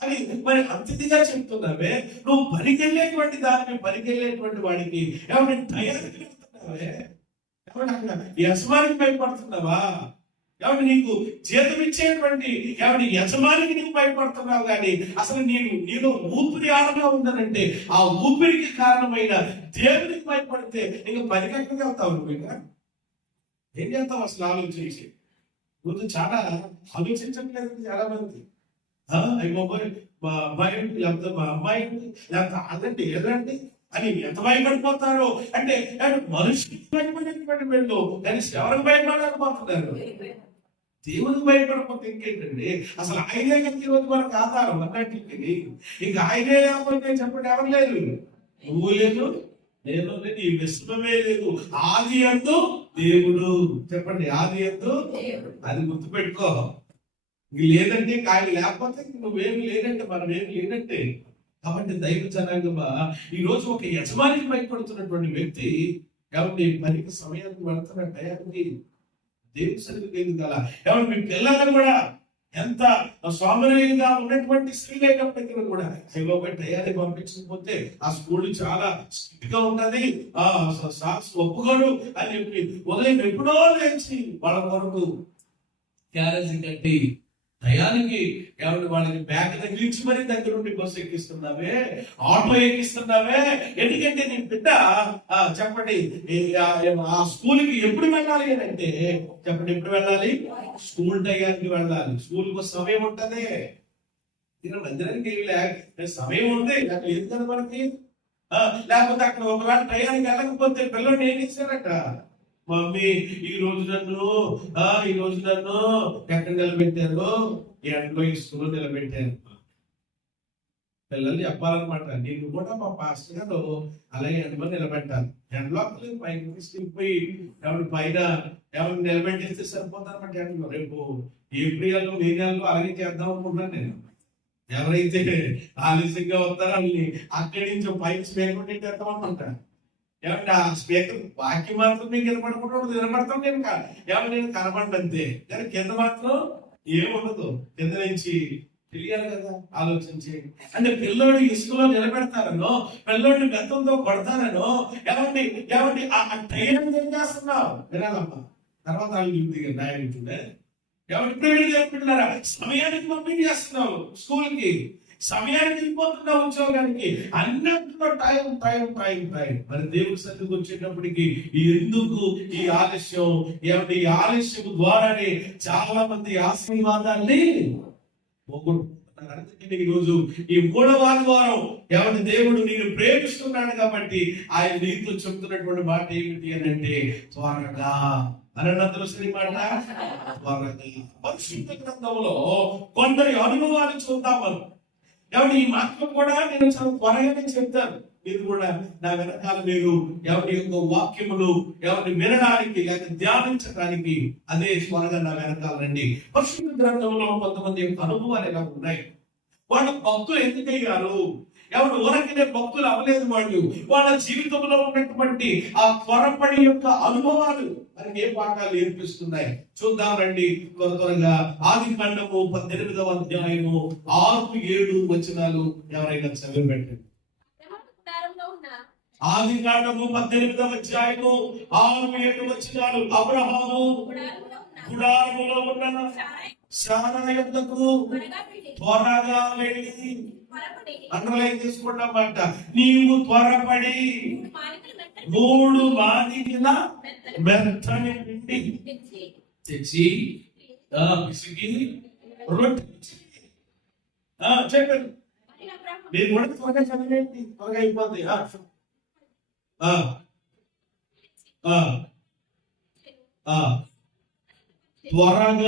అని. మరి అంతిదిగా చెప్తున్నావే నువ్వు పనికెళ్ళేటువంటి దాన్ని, పనికెళ్ళేటువంటి వాడికి ఎవరైనా టయానికి వెళ్తున్నావే, ఎవరు అక్కడ యజమానికి భయపడుతున్నావా, ఎవరు నీకు జీతం ఇచ్చేటువంటి ఎవరి యజమానికి నీకు భయపడుతున్నావు. కానీ అసలు నేను ఊపిరి ఆడగా ఉందనంటే ఆ ఊపిరికి కారణమైన దేవునికి భయపడితే ఇంక పనికెక్కడికి వెళ్తావు నువ్వు, ఇంకా ఏం చేస్తావు అసలు ఆలోచించి. నువ్వు చాలా ఆలోచించట్లేదు చాలా మంది. అయిపోయి మా అబ్బాయి లేకపోతే మా అమ్మాయి లేకపోతే అదండి ఏదండి అని ఎంత భయపడిపోతారో అంటే మనుషులకు భయపడేటువంటి వెళ్ళు కానీ ఎవరికి భయపడలేకపోతున్నారు. దేవునికి భయపడకపోతే ఇంకేంటండి, అసలు ఆయనే కనుక ఈరోజు మనకు ఆధారం అన్నట్టు. ఇంకా ఆయనే లేకపోతే చెప్పండి ఎవరు లేరు, నువ్వు లేదు నేను లేదు, ఈ విశ్వమే లేదు. ఆది అందు దేవుడు, చెప్పండి ఆది అందు, అది గుర్తుపెట్టుకో. లేదంటే ఆయన లేకపోతే నువ్వేమి లేదంటే మనం ఏమి లేదంటే. కాబట్టి దైవ జనాంగమా ఈ రోజు ఒక యజమానికి భయపడుతున్నటువంటి వ్యక్తి కాబట్టి పనికి సమయానికి వెళ్తున్న టయానికి దేవుని సన్నిధికి ఎందుకు అలా. ఎవరు మీ పిల్లలను కూడా ఎంత సౌందర్యంగా ఉన్నటువంటి స్త్రీలైనప్పటికీ కూడా టయాన్ని పంపించకపోతే ఆ స్కూల్ చాలా స్ట్రిక్ట్ గా ఉంటది, ఒప్పుకోడు అని చెప్పి ఉదయం ఎప్పుడో లేచి వాళ్ళ కొరకు క్యారేజ్ కట్టి టయానికి ఎవరు వాళ్ళకి బ్యాగ్ తగిలించి మరి దగ్గర నుండి బస్సు ఎక్కిస్తున్నావే, ఆటో ఎక్కిస్తున్నావే. ఎందుకంటే నీ బిడ్డ చెప్పండి ఆ స్కూల్కి ఎప్పుడు వెళ్ళాలి అని అంటే చెప్పండి ఎప్పుడు వెళ్ళాలి, స్కూల్ టయానికి వెళ్ళాలి. స్కూల్ కు సమయం ఉంటది, మందిరానికి సమయం ఉంది లేదు కదా మనకి. లేకపోతే అక్కడ ఒకవేళ టయానికి వెళ్ళకపోతే పిల్లల్ని ఏం చేశారట, మమ్మీ ఈ రోజు నన్ను ఎక్కడ నిలబెట్టారు, ఎండలో ఈ స్కూల్లో నిలబెట్టారు. పిల్లలు చెప్పాలన్నమాట, నీకు కూడా మా పాస్టర్ గారు అలాగే ఎండలో నిలబెట్టాలి. ఎండలోకి పైకి తీసుకెళ్ళిపోయి పైన ఎవరు నిలబెట్టేస్తే సరిపోతారన్నమాట. ఎండలో రేపు ఏప్రిల్ మే నెలలో అలాగే చేద్దాం అనుకుంటున్నాను నేను. ఎవరైతే ఆలస్యంగా వస్తారో వాళ్ళని అక్కడి నుంచి పైకి స్పీకర్ పెట్టేద్దామనుకుంటా. ఏమంటే ఆ స్పీకర్ వాక్యం మాత్రం మీకు వినపడకుండా వినపడతాం నేను ఏమన్నా నేను కనపడండి అంతే, కానీ కింద మాత్రం ఏముండదు. కింద నుంచి తెలియాలి కదా, ఆలోచించి. అంటే పిల్లోడి ఇసుకలో నిలబెడతారనో, పిల్లోడిని బెత్తంతో కొడతారనో, ఏమండి ఏమండి ఆ టైం ఏం చేస్తున్నావు వినాలమ్మా. తర్వాత వాళ్ళు చూద్ది నాయకుడే ఎవరి ప్రైవేట్ చెప్తున్నారా, సమయానికి పంపించేస్తున్నావు స్కూల్కి, సమయానికి వెళ్ళిపోతున్నావు ఉద్యోగానికి, అన్నింటిలో టైం టైం టైం టైం. మరి దేవుడి సన్నిధికి వచ్చేటప్పటికి ఎందుకు ఈ ఆలస్యం? ఏమంటే ఈ ఆలస్యం ద్వారానే చాలా మంది ఆశీర్వాదాన్ని పోగొట్టుకుంటున్నారు. అందుకని ఈ రోజు ఈ 3వ ఆదివారం ఏమంటే దేవుడు నేను ప్రేమిస్తున్నాడు కాబట్టి ఆయన నీతో చెబుతున్నటువంటి మాట ఏమిటి అని అంటే, త్వరగా అనంతరం సరి మాట త్వరగా. పరిశుద్ధ గ్రంథంలో కొందరి అనుభవాలు చూద్దాం మనం. ఎవరి ఈ మాటలు కూడా నేను చాలా త్వరగానే చెప్తాను. మీరు కూడా నా వెనకాల మీరు ఎవరి యొక్క వాక్యములు ఎవరిని వినడానికి లేక ధ్యానించడానికి అదే త్వరగా నా వెనకాల రండి. పరిశుద్ధ గ్రంథంలో కొంతమంది యొక్క అనుభవాలు ఎలా ఉన్నాయి, వాళ్ళ భక్తులు ఎందుకయ్యారు, ఎవరు ఊరకనే భక్తులు అవ్వలేదు. వాళ్ళ జీవితంలో ఉన్నటువంటి ఆ త్వరపడి యొక్క అనుభవాలు మనకి ఏ పాఠాలు నేర్పిస్తున్నాయి చూద్దాం రండి త్వరగా. ఆదికాండము 18వ అధ్యాయము 6-7 వచనాలు ఎవరైనా చదివిపెట్టండి. ఆదికాండము 18వ అధ్యాయము 6-7 వచనాలు. అబ్రహాము గుడారములో ఉన్న శారా యొద్దకు త్వరగా వెళ్ళి, అండర్లైన్ తీసుకున్నమాట, నీవు త్వరపడి 3 మానికల మెత్తని పిండి తెచ్చి పిసికి రొట్టె చెప్పండి. మీరు కూడా త్వరగా చదివేంటి, త్వరగా అయిపోతుంది. త్వరగా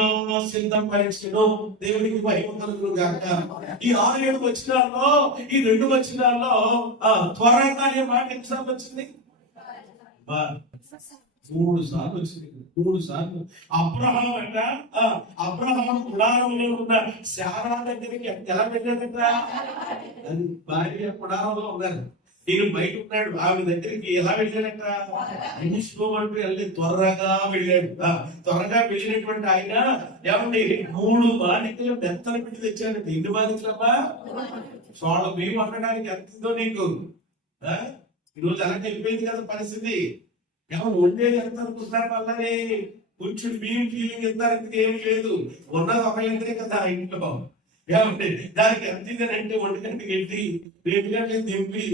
సిద్ధపరిచను. దేవునికి మహిమ కలుగును గాక. ఈ 6-7 వచనాల్లో, ఈ 2 వచనాల్లో త్వరగా అనే మాట ఎన్నిసార్లు వచ్చింది? 3 సార్లు వచ్చింది. 3 సార్లు. అబ్రహాం అంట, అబ్రహాం గుడారంలో ఉన్న శారా దగ్గరికి ఎలా వెళ్ళాడట? భార్య గుడారంలో ఉన్నారు, నేను బయట ఉన్నాడు, ఆవిడ దగ్గరికి ఎలా వెళ్ళాడట? నిలుచుకోమంటూ వెళ్ళి త్వరగా వెళ్ళాడు. త్వరగా వెళ్ళినటువంటి ఆయన ఏమండి 3 మానికలు మెత్తని పిండి తెచ్చాడంట. ఎన్ని మానికలమ్మా? చోళ బియ్యం వండడానికి ఎంతో నీకు ఈరోజు అలాగే వెళ్ళిపోయింది కదా పరిస్థితి. ఏమన్నా వండేది ఎంత అనుకుంటున్నారు? వల్లనే కొంచెం బియ్యం ఫీలింగ్ ఎంత ఏమి లేదు, ఉన్నది ఒక ఎంతే కదా ఇంట్లో. ఏమంటే దానికి ఎంత అంటే 1 గంటకి వెళ్ళి 2 గంటలకు దింపి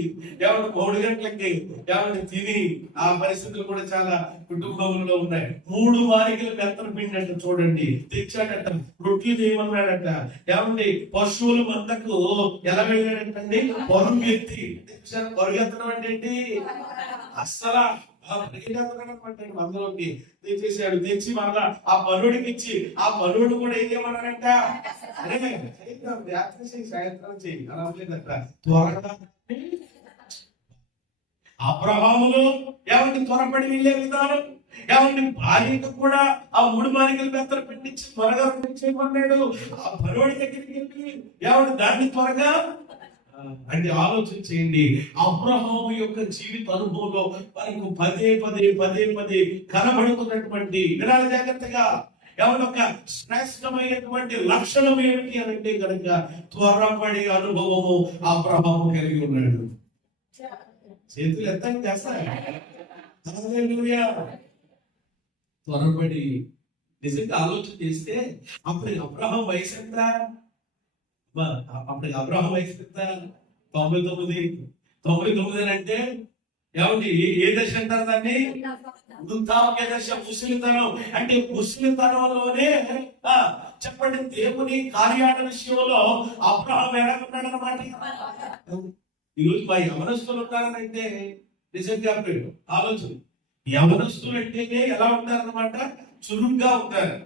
ఏమంటే 3 గంటలకి ఏమంటే తిని ఆ పరిస్థితులు కూడా చాలా కుటుంబంలో ఉన్నాయి. 3 మానికలు మెత్తన పిండి అంట చూడండి తెచ్చాడట. రొట్టెలు చేయమన్నాడట. ఏమండి పశువుల మందకు ఎలా వెళ్ళాడంటండి? పరుగెత్తి తెచ్చాడు. పరుగెత్తడం అంటే ఏంటి? అస్సలా మందలోకి తెచ్చేసాడు. తెచ్చి మళ్ళా ఆ పనుడికి ఇచ్చి, ఆ పనుడు కూడా ఏం చేయమన్నాడంట? అరే రాత్రి చేయి, సాయంత్రం చేయి అలా లేదట. త్వరగా అబ్రహాములో ఏమంటే త్వరపడి వెళ్ళే విధానం, ఏమంటే భార్యకు కూడా ఆ 3 మానికలు మెత్తలు పిండించి త్వరగా చేయమన్నాడు. ఆ పనుడి దగ్గరికి వెళ్ళి ఏమంటే దాన్ని త్వరగా అంటే ఆలోచన చేయండి. అబ్రహాము యొక్క జీవిత అనుభవంలో మనకు పదే పదే కనబడుతున్నటువంటి వినాలి జాగ్రత్తగా. ఎవరొక శ్రేష్టమైనటువంటి లక్షణం ఏమిటి అని అంటే కనుక త్వరపడి అనుభవము అబ్రహాము కలిగి ఉన్నాడు. చేతులు ఎత్తని చేస్తారు. త్వరపడి నిజంగా ఆలోచన చేస్తే అప్పుడు అబ్రహాం వయసు ఎంత? అప్పుడు అబ్రహాం వయసు ఎంత? 99 అంటే ఏమండి ఏ దశ అంటారు దాన్ని? వృద్ధాప్య దశ, ముసలితనం. అంటే ముసలితనంలోనే చెప్పండి దేవుని కార్యాల విషయంలో అబ్రహాం ఎలా ఉన్నాడు అన్నమాట. ఈరోజు మా యవనస్తులు ఉన్నారనంటే నిజంగా ఆలోచన, యవనస్తులు అంటేనే ఎలా ఉంటారన్నమాట? చురుగ్గా ఉంటారు.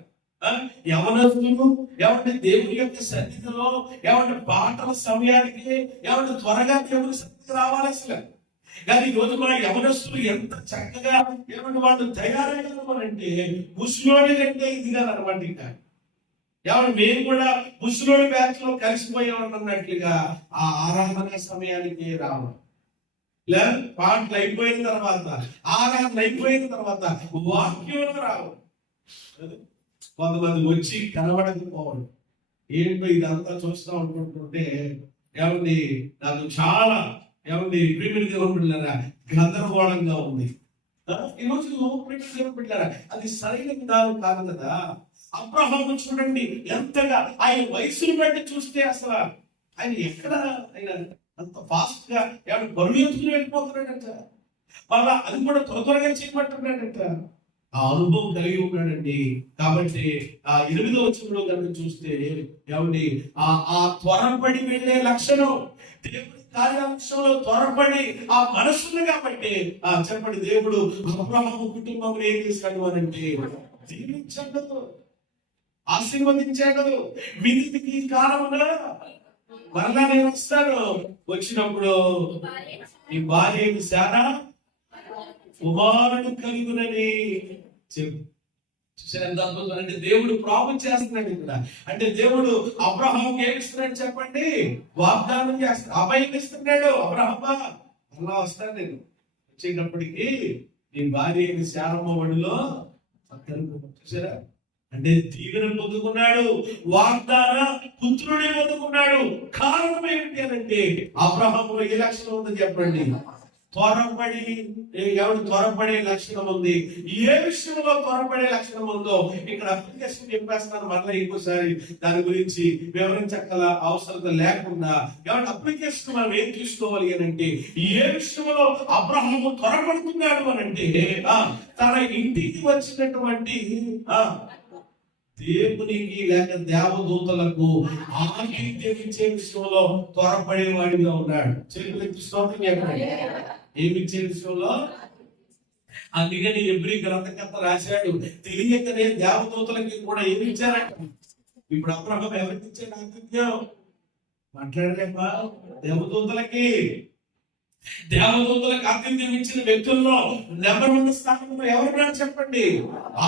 యవనస్తులు ఏమంటే దేవుని యొక్క సన్నిధిలో ఏమంటే పాటల సమయానికి ఏమంటే త్వరగా దేవుని సన్నిధికి రావాలి అసలు. కానీ ఈ రోజు మన యవనస్తులు ఎంత చక్కగా ఏమంటే వాళ్ళు తయారయ్యారంటే ముసలోడి కంటే ఇదిగా అనమాట. ఇంకా ఏమంటే మేము కూడా ముసలోడి బ్యాచ్ లో కలిసిపోయామని అన్నట్లుగా ఆ ఆరాధన సమయానికి రావడం, లేదా పాటలు అయిపోయిన తర్వాత, ఆరాధన అయిపోయిన తర్వాత వాక్యంలో రావడం. కొంతమంది వచ్చి కనబడకపోవడం. ఏంటో ఇదంతా చూస్తూ ఉంటుంటే ఏమండి నాకు చాలా ఏమండి ప్రేమిని దేవుని బిడ్డలారా గందరగోళంగా ఉంది. ఈరోజు ప్రేమిని దేవుని బిడ్డలారా అది సరైన విధానం కాదు కదా. అబ్రహాము చూడండి ఎంతగా ఆయన వయసును బట్టి చూస్తే అసలు ఆయన ఎక్కడ ఆయన అంత ఫాస్ట్ గా ఏమైనా బరువు ఎత్తుకుని వెళ్ళిపోతున్నాడంట. మళ్ళా అది కూడా త్వరగా చేయబట్టున్నాడంట. ఆ అనుభవం కలిగి ఉన్నాడండి. కాబట్టి ఆ 8వ వచనంలో కనుక చూస్తే ఏమండి ఆ త్వరపడి వెళ్ళే లక్షణం, దేవుడి కార్యాంశంలో త్వరపడి ఆ మనసును కాబట్టి చెప్పండి దేవుడు అబ్రహాము కుటుంబం ఏం చేశాడు అనంటే దీవించాడు, ఆశీర్వదించాడు. మీదికి కాలమున మరలా నేను వస్తాను, వచ్చినప్పుడు నీ భార్యకు శారా కుమారుడు కలుగునని చెప్పు. అంటే దేవుడు ప్రామిస్ చేస్తున్నాడు ఇక్కడ. అంటే దేవుడు అబ్రహాంకి ఏమిస్తున్నాడు చెప్పండి? వాగ్దానం చేస్తాడు, అభయం ఇస్తున్నాడు. అబ్రహమా అలా వస్తాను నేను, వచ్చేటప్పటికి నీ భార్య శారమ్మ ఒడిలో చూసారా. అంటే దీవెన పొందుకున్నాడు, వాగ్దాన పుత్రుడే పొందుకున్నాడు. కారణం ఏమిటి అనంటే అబ్రహాములో ఏ లక్షణం ఉందో చెప్పండి? త్వరపడి. ఎవరు త్వరపడే లక్షణం ఉంది? ఏ విషయంలో త్వరపడే లక్షణం ఉందో ఇక్కడ అప్లికేషన్ చెప్పేస్తాను. మరలా ఇంకోసారి దాని గురించి వివరించగల అవసరం లేకుండా ఎవరి అప్లికేషన్ మనం ఏం తీసుకోవాలి అనంటే ఏ విషయంలో అబ్రహాము త్వరపడుతున్నాడు అనంటే తన ఇంటికి వచ్చినటువంటి దేవునికి లేక దేవదూతలకు ఆతిథ్యం ఇచ్చే విషయంలో త్వరపడేవాడిగా ఉన్నాడు. చేతులెత్తి స్తోత్రం చెప్పండి. ఏమిచ్చే విషయంలో? అందుకని ఎబ్రీ గ్రంథకర్త రాశాడు, తెలియకనే దేవదూతలకి కూడా ఏమి ఇచ్చారంట. ఇప్పుడు అబ్రహాము ఎవరికి ఇచ్చాడు ఆతిథ్యం? మాట్లాడలేమా? దేవదూతలకి. దేవదూతలకు ఆతిథ్యం ఇచ్చిన వ్యక్తుల్లో నెంబర్ 1 స్థానంలో ఎవరున్నారు చెప్పండి?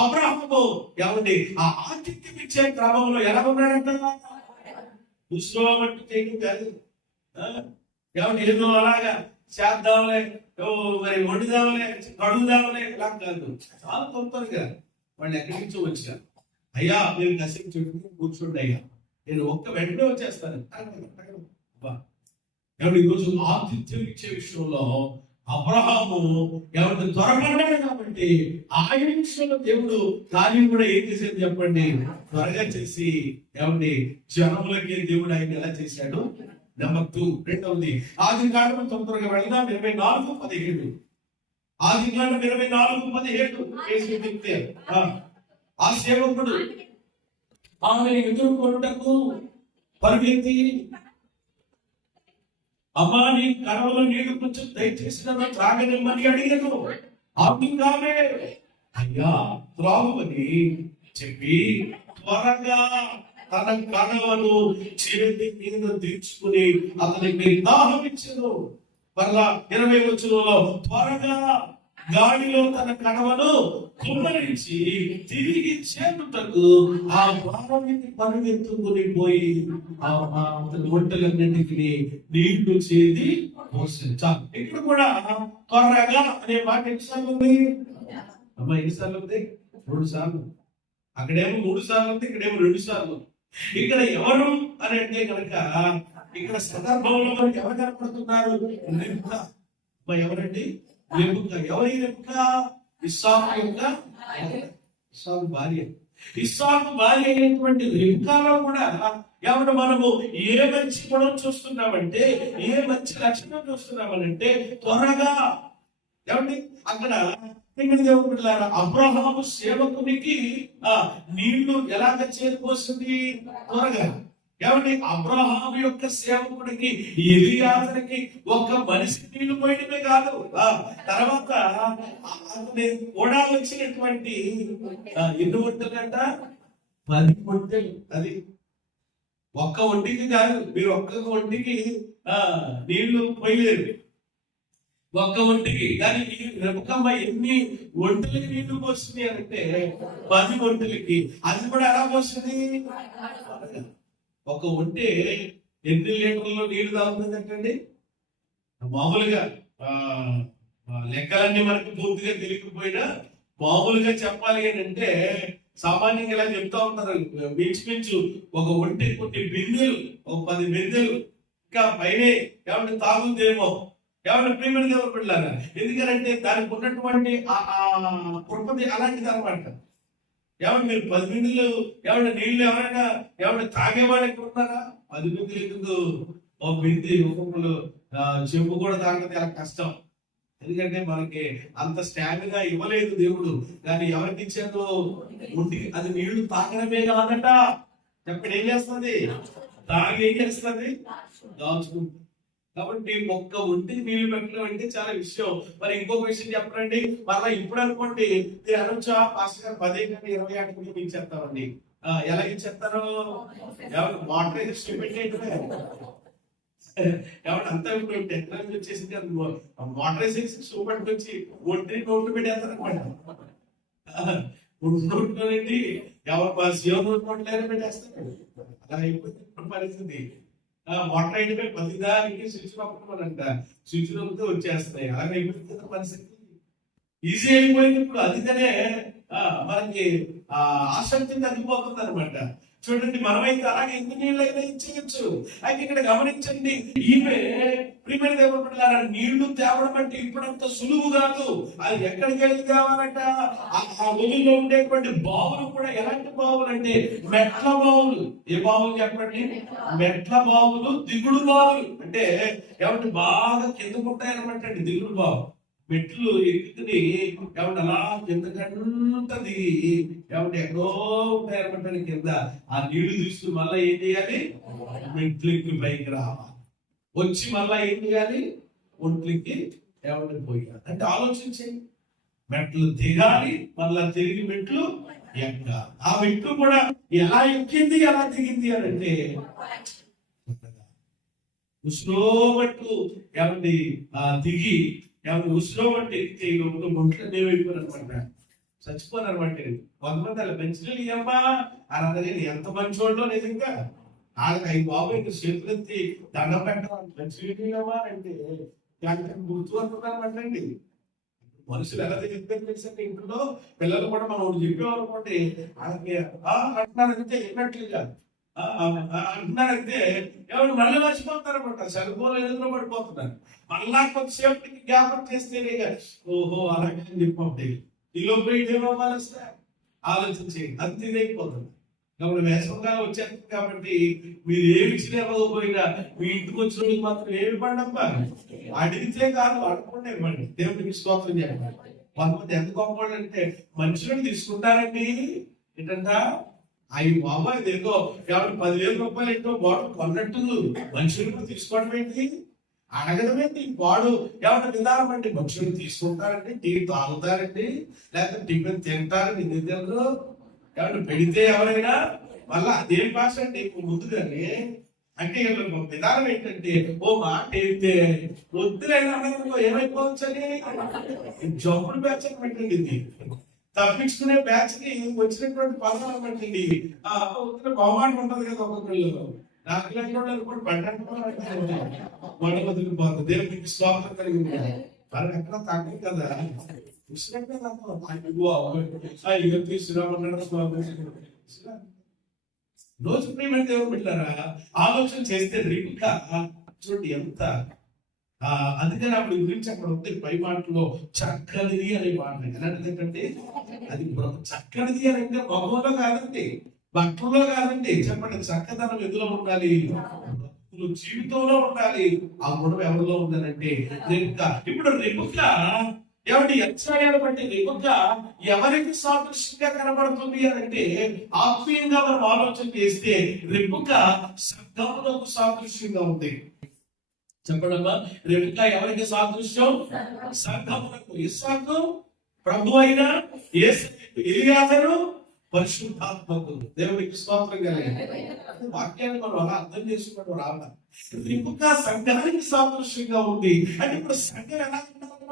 అబ్రహాము. ఏమండి ఆ ఆతిథ్యం ఇచ్చే క్రమంలో ఎలా ఉన్నాడంట? ఉత్సవం చేయడం కాదు. ఏమంటే ఏదో అలాగా చేద్దాంలే, మరి వండుదాంలే, కడుగుదాంలే, ఇలా కాదు. చాలా తొందరగా వాళ్ళు ఎక్కడి నుంచో వచ్చారు. అయ్యా మీరు కసిపు చెట్టు కూర్చోండి అయ్యా, నేను వెంటనే వచ్చేస్తాను. ఎవరు ఈరోజు ఆతిథ్యం ఇచ్చే విషయంలో అబ్రహాము ఎవరిని త్వరపడ్డాడు కాబట్టి ఆయన విషయంలో దేవుడు కార్యం కూడా ఏం చేసేది చెప్పండి? త్వరగా చేసి ఏమండి జనములకి దేవుడు ఆయన ఎలా చేశాడు? నెంబర్ 2. రెండవది ఆదికాండం తొందరగా వెళ్దాం. 24:17. ఆదికాండం 24:17. ఆ సేవకుడు ఆమెను ఎదుర్కొనుటకు పరిగెత్తి, అమ్మా నీ కడవలో నీళ్లు కొంచెం దయచేసి నన్ను త్రాగనిమ్మని అడిగాను. ఆమె అయ్యా త్రాగుమని చెప్పి త్వరగా తన కడవను చేతి మీద తీర్చుకుని అతనికి దాహం ఇచ్చాను. మరలా 20వ వచనంలో త్వరగా గాడిలో తన కడవను కుమ్మరించి తిరిగి చేతుటకు ఆ భావానికి పరిగెత్తుకుని పోయి ఒంటలన్నింటికి నీళ్లు చేది పోసింది. చాలు. ఇక్కడ కూడా త్వరగా అనే మాట ఎన్నిసార్లు ఉంది అమ్మా? ఎన్నిసార్లు ఉంది? 3 సార్లు. అక్కడేమో 3 సార్లు ఉంది, ఇక్కడేమో 2 సార్లు. ఇక్కడ ఎవరు అని అంటే కనుక ఇక్కడ సందర్భంలో మనకి ఎవరు కనపడుతున్నారు? రెబ్కా. ఎవరండి? రెబ్కా. ఎవరి రెబ్కా? ఇస్సాకు యొక్క ఇస్సాకు భార్య. ఇస్సాకు భార్య అయినటువంటి రెబ్కాలో కూడా ఎవరు మనము ఏ మంచి గుణం చూస్తున్నామంటే, ఏ మంచి లక్షణం చూస్తున్నామనంటే త్వరగా. ఏమండి అక్కడ అబ్రహాము సేవకునికి నీళ్లు ఎలాగ చేరుకోసింది? త్వరగా. ఏమండి అబ్రహాము యొక్క సేవకుడికి ఎలియాజరుకి ఒక మనిషి నీళ్లు పోయడమే కాదు, తర్వాత కూడా వచ్చినటువంటి ఎన్ని ఒంటలంట? 10 ఒంటెలు. అది ఒక్క ఒంటికి కాదు, మీరు ఒక్క ఒంటికి నీళ్లు పోయలేరు ఒక్క ఒంటికి. కానీ రెబకమ్మ ఎన్ని ఒంటలకి నీళ్లు పోస్తుంది అంటే 10 ఒంటలకి. అది కూడా ఎలా పోస్తుంది? ఒక ఒంటె ఎన్ని లీటర్లో నీళ్లు తాగుతుంది అంటండి. మామూలుగా లెక్కలన్నీ మనకు పూర్తిగా తెలియకపోయినా మామూలుగా చెప్పాలి అని అంటే సామాన్యంగా ఇలా చెప్తా ఉంటారు. మించు ఒక ఒంటె కొన్ని బిందెలు, ఒక 10 బిందెలు ఇంకా పైనే ఏమంటే తాగుందేమో. ఏమన్నా ప్రియమైన దేవుడు బిడ్డలారా, ఎందుకంటే దానికి ఉన్నటువంటి కృపది అలాంటిది అనమాట. ఏమన్నా మీరు 10 బిందెలు ఏమన్నా నీళ్లు ఎవరైనా ఏమన్నా తాగేవాళ్ళు ఎక్కడ ఉన్నారా? 10 బిందెలు ఎందుకు? ఒక బిందె ఒక్కొక్కరు చెప్పు కూడా తాగడం చాలా కష్టం. ఎందుకంటే మనకి అంత స్టామినా ఇవ్వలేదు దేవుడు. కానీ ఎవరికి ఇచ్చాడు? ఒంటికి. అది నీళ్లు తాగడమే కాదట. చెప్పండి, ఏం చేస్తుంది? తాగి ఏం చేస్తుంది? దాచుకుంటుంది. కాబట్టి ఒక్క ఒంటికి నీళ్లు పెట్టడం అంటే చాలా విషయం. మరి ఇంకొక విషయం చెప్పండి. మళ్ళీ ఇప్పుడు అనుకోండి, మీరు అనొచ్చా పాస్టర్ గారు 10 కానీ 20 ఆటకి ఇచ్చేస్తామండి. ఎలా ఇచ్చేస్తారు? ఎవరు వాటర్ వేసి పెట్టేయటమే. ఎవరు అంతా ఇప్పుడు టెక్నాలజీ వచ్చేసింది. వాటర్ వేసి సూపర్ వచ్చి ఒంటిని నోట్లు పెట్టేస్తారు అనమాట. నోట్లోనండి ఎవరు శివ నోట్లేనే పెట్టేస్తారు. అలా అయిపోయింది పరిస్థితి. వాటర్ అయిపోయి 10 దానికి స్విచ్ పక్కనంట, స్విచ్ నొక్కితే వచ్చేస్తున్నాయి. అలాగే అయిపోయింది పరిస్థితి. ఈజీ అయిపోయింది ఇప్పుడు. అందుకనే మనకి ఆసక్తి తగ్గిపోతుంది అనమాట. చూడండి, మనమైతే అలాగే ఎన్ని నీళ్ళైనా ఇచ్చేయచ్చు. అయితే ఇక్కడ గమనించండి, ఈమె ప్రియమైన దేవుడు బిడ్డలారా, నీళ్లు తేవడం అంటే ఇప్పుడంత సులువు కాదు. అది ఎక్కడికి వెళ్ళి తేవాలంట? ఆ ఊరిలో ఉండేటువంటి బావులు కూడా ఎలాంటి బావులు అంటే మెట్ల బావులు. ఏ బావులు చెప్పండి? మెట్ల బావులు, దిగుడు బావులు. అంటే ఏమంటే బాగా కిందకు ఉంటాయన్నమాట అండి దిగుడు బావు. మెట్లు ఎక్కుని ఏమంటే అలా కిందకంతా దిగి ఏమంటే ఎక్కడో ఉంటాయన్నమాట కింద. ఆ నీళ్లు తీసుకుని మళ్ళీ ఏం చేయాలి? మెట్లెక్కి పైకి రావాలి. వచ్చి మళ్ళా ఏం చేయాలి? ఒంట్లకి ఏమంటే పోయాలి. అంటే ఆలోచించండి, మెట్లు దిగాలి, మళ్ళా తిరిగి మెట్లు ఎక్కాలి. ఆ మెట్లు కూడా ఎలా ఎక్కింది, ఎలా దిగింది అని అంటే ఉష్ణోమట్టు ఏమండి దిగి ఎవరు ఉసిలో బట్టి ఒంట్లో నేవైపోయారు అనమాట. చచ్చిపోరు అనమాట. కొంతమంది అలా మంచినీళ్ళు ఇవ్వమ్మా అని అందరూ ఎంత మంచోళ్ళో నిజంగా వాళ్ళకి 5 బాబు ఇంకా చేతులెత్తి దండం పెట్టాలి. మంచినీళ్ళు ఇవ్వమ్మా అంటే దానికి గుర్తు అనుకుంటామంటండి. మనుషులు ఎలా చెప్పారు తెలుసండి, ఇంట్లో పిల్లలు కూడా మనం చెప్పేవాళ్ళనుకోండి వాళ్ళకి అంటున్నారంటే విన్నట్లుగా అంటున్నారంటే ఎవరు మళ్ళీ మర్చిపోతారనమాట. చదువుకోలు ఎదురు పడిపోతున్నారు. మళ్ళా కొద్దిసేపటికి జ్ఞాపకం చేస్తేనే ఓహో అలాగే చెప్పండి. ఈలో పోయివ్వాలి ఆలోచించేయండి. అంత ఇదైపోతుంది. కాబట్టి వేసవకాలం వచ్చేస్తుంది కాబట్టి మీరు ఏమి ఇచ్చిపోయినా మీ ఇంటికి వచ్చిన మాత్రం ఏమి పండమ్మా అడిగితే కాదు, అడగకుండా ఇవ్వండి. దేవుడికి స్తోత్రం చేయండి. కొంతమంది ఎంత గొప్పవాళ్ళు అంటే మనుషులను తీసుకుంటారండి. ఏంటంట అవి బాబా ఇదేదో 10,000 రూపాయలు ఏంటో బాటిల్ కొన్నట్టు మనుషులు తీసుకోవడం ఏంటి? అడగడం ఏంటి? వాడు ఎవరి విధానం అండి. మనుషులు తీసుకుంటారండి, టీ తాగుతారండి, లేకపోతే టిఫిన్ తింటారండి. నిద్రలు ఎవరు పెడితే ఎవరైనా మళ్ళా అదేం భాష అండి ముందుగానే. అంటే విధానం ఏంటంటే ఓ మాట అయితే వద్దులైనా ఏమైపోవచ్చని జబ్బులు బ్యాచ్ అని పెట్టండి. ఇది తప్పించుకునే బ్యాచ్ కి వచ్చినటువంటి పదాలు పెట్టండి. వద్దున బహుమానం ఉంటది కదా ఒక్కొక్కళ్ళు. నాకు ఇలాంటి కూడా పంట వదిలిపోతుంది. దేవుడికి స్వాగతం కలిగింది. వాళ్ళకి ఎక్కడ తగ్గదు కదా. రోజు ప్రియమైన దేవుడు బిడ్డలారా, ఆలోచన చేస్తే రిబ్కా చూడండి ఎంత. అందుకని అప్పుడు గురించి అక్కడ ఉంది పై మాటలో చక్కనిది అనే మాట. ఎలాంటిది? అది చక్కనిది అని అంటే మొహంలో కాదండి, బట్టల్లో కాదండి. చెప్పండి, చక్కదనం ఎందులో ఉండాలి? జీవితంలో ఉండాలి. ఆ గుణం ఎవరిలో ఉండాలంటే రిబ్కా. ఇప్పుడు రిబ్కా ఏమంటే ఎత్సాయాలు బట్టి రిబ్కా ఎవరికి సాదృశ్యంగా కనబడుతుంది అని అంటే ఆత్మీయంగా మనం ఆలోచన చేస్తే రిబ్కా సంఘములకు సాదృశ్యంగా ఉంది. చెప్పడమ్మా, రిబ్కా ఎవరికి సాదృశ్యం? సంఘములకు. ఇస్సాకు ప్రభు అయిన యేసు, ఎలియాజరు పరిశుద్ధాత్మకు. దేవునికి స్తోత్రం కలిగింది. వాక్యాన్ని మనం అలా అర్థం చేసుకోవడం రావాలి. రిబకా సంఘానికి సాదృశ్యంగా ఉంది అంటే ఇప్పుడు సంఘం ఎలా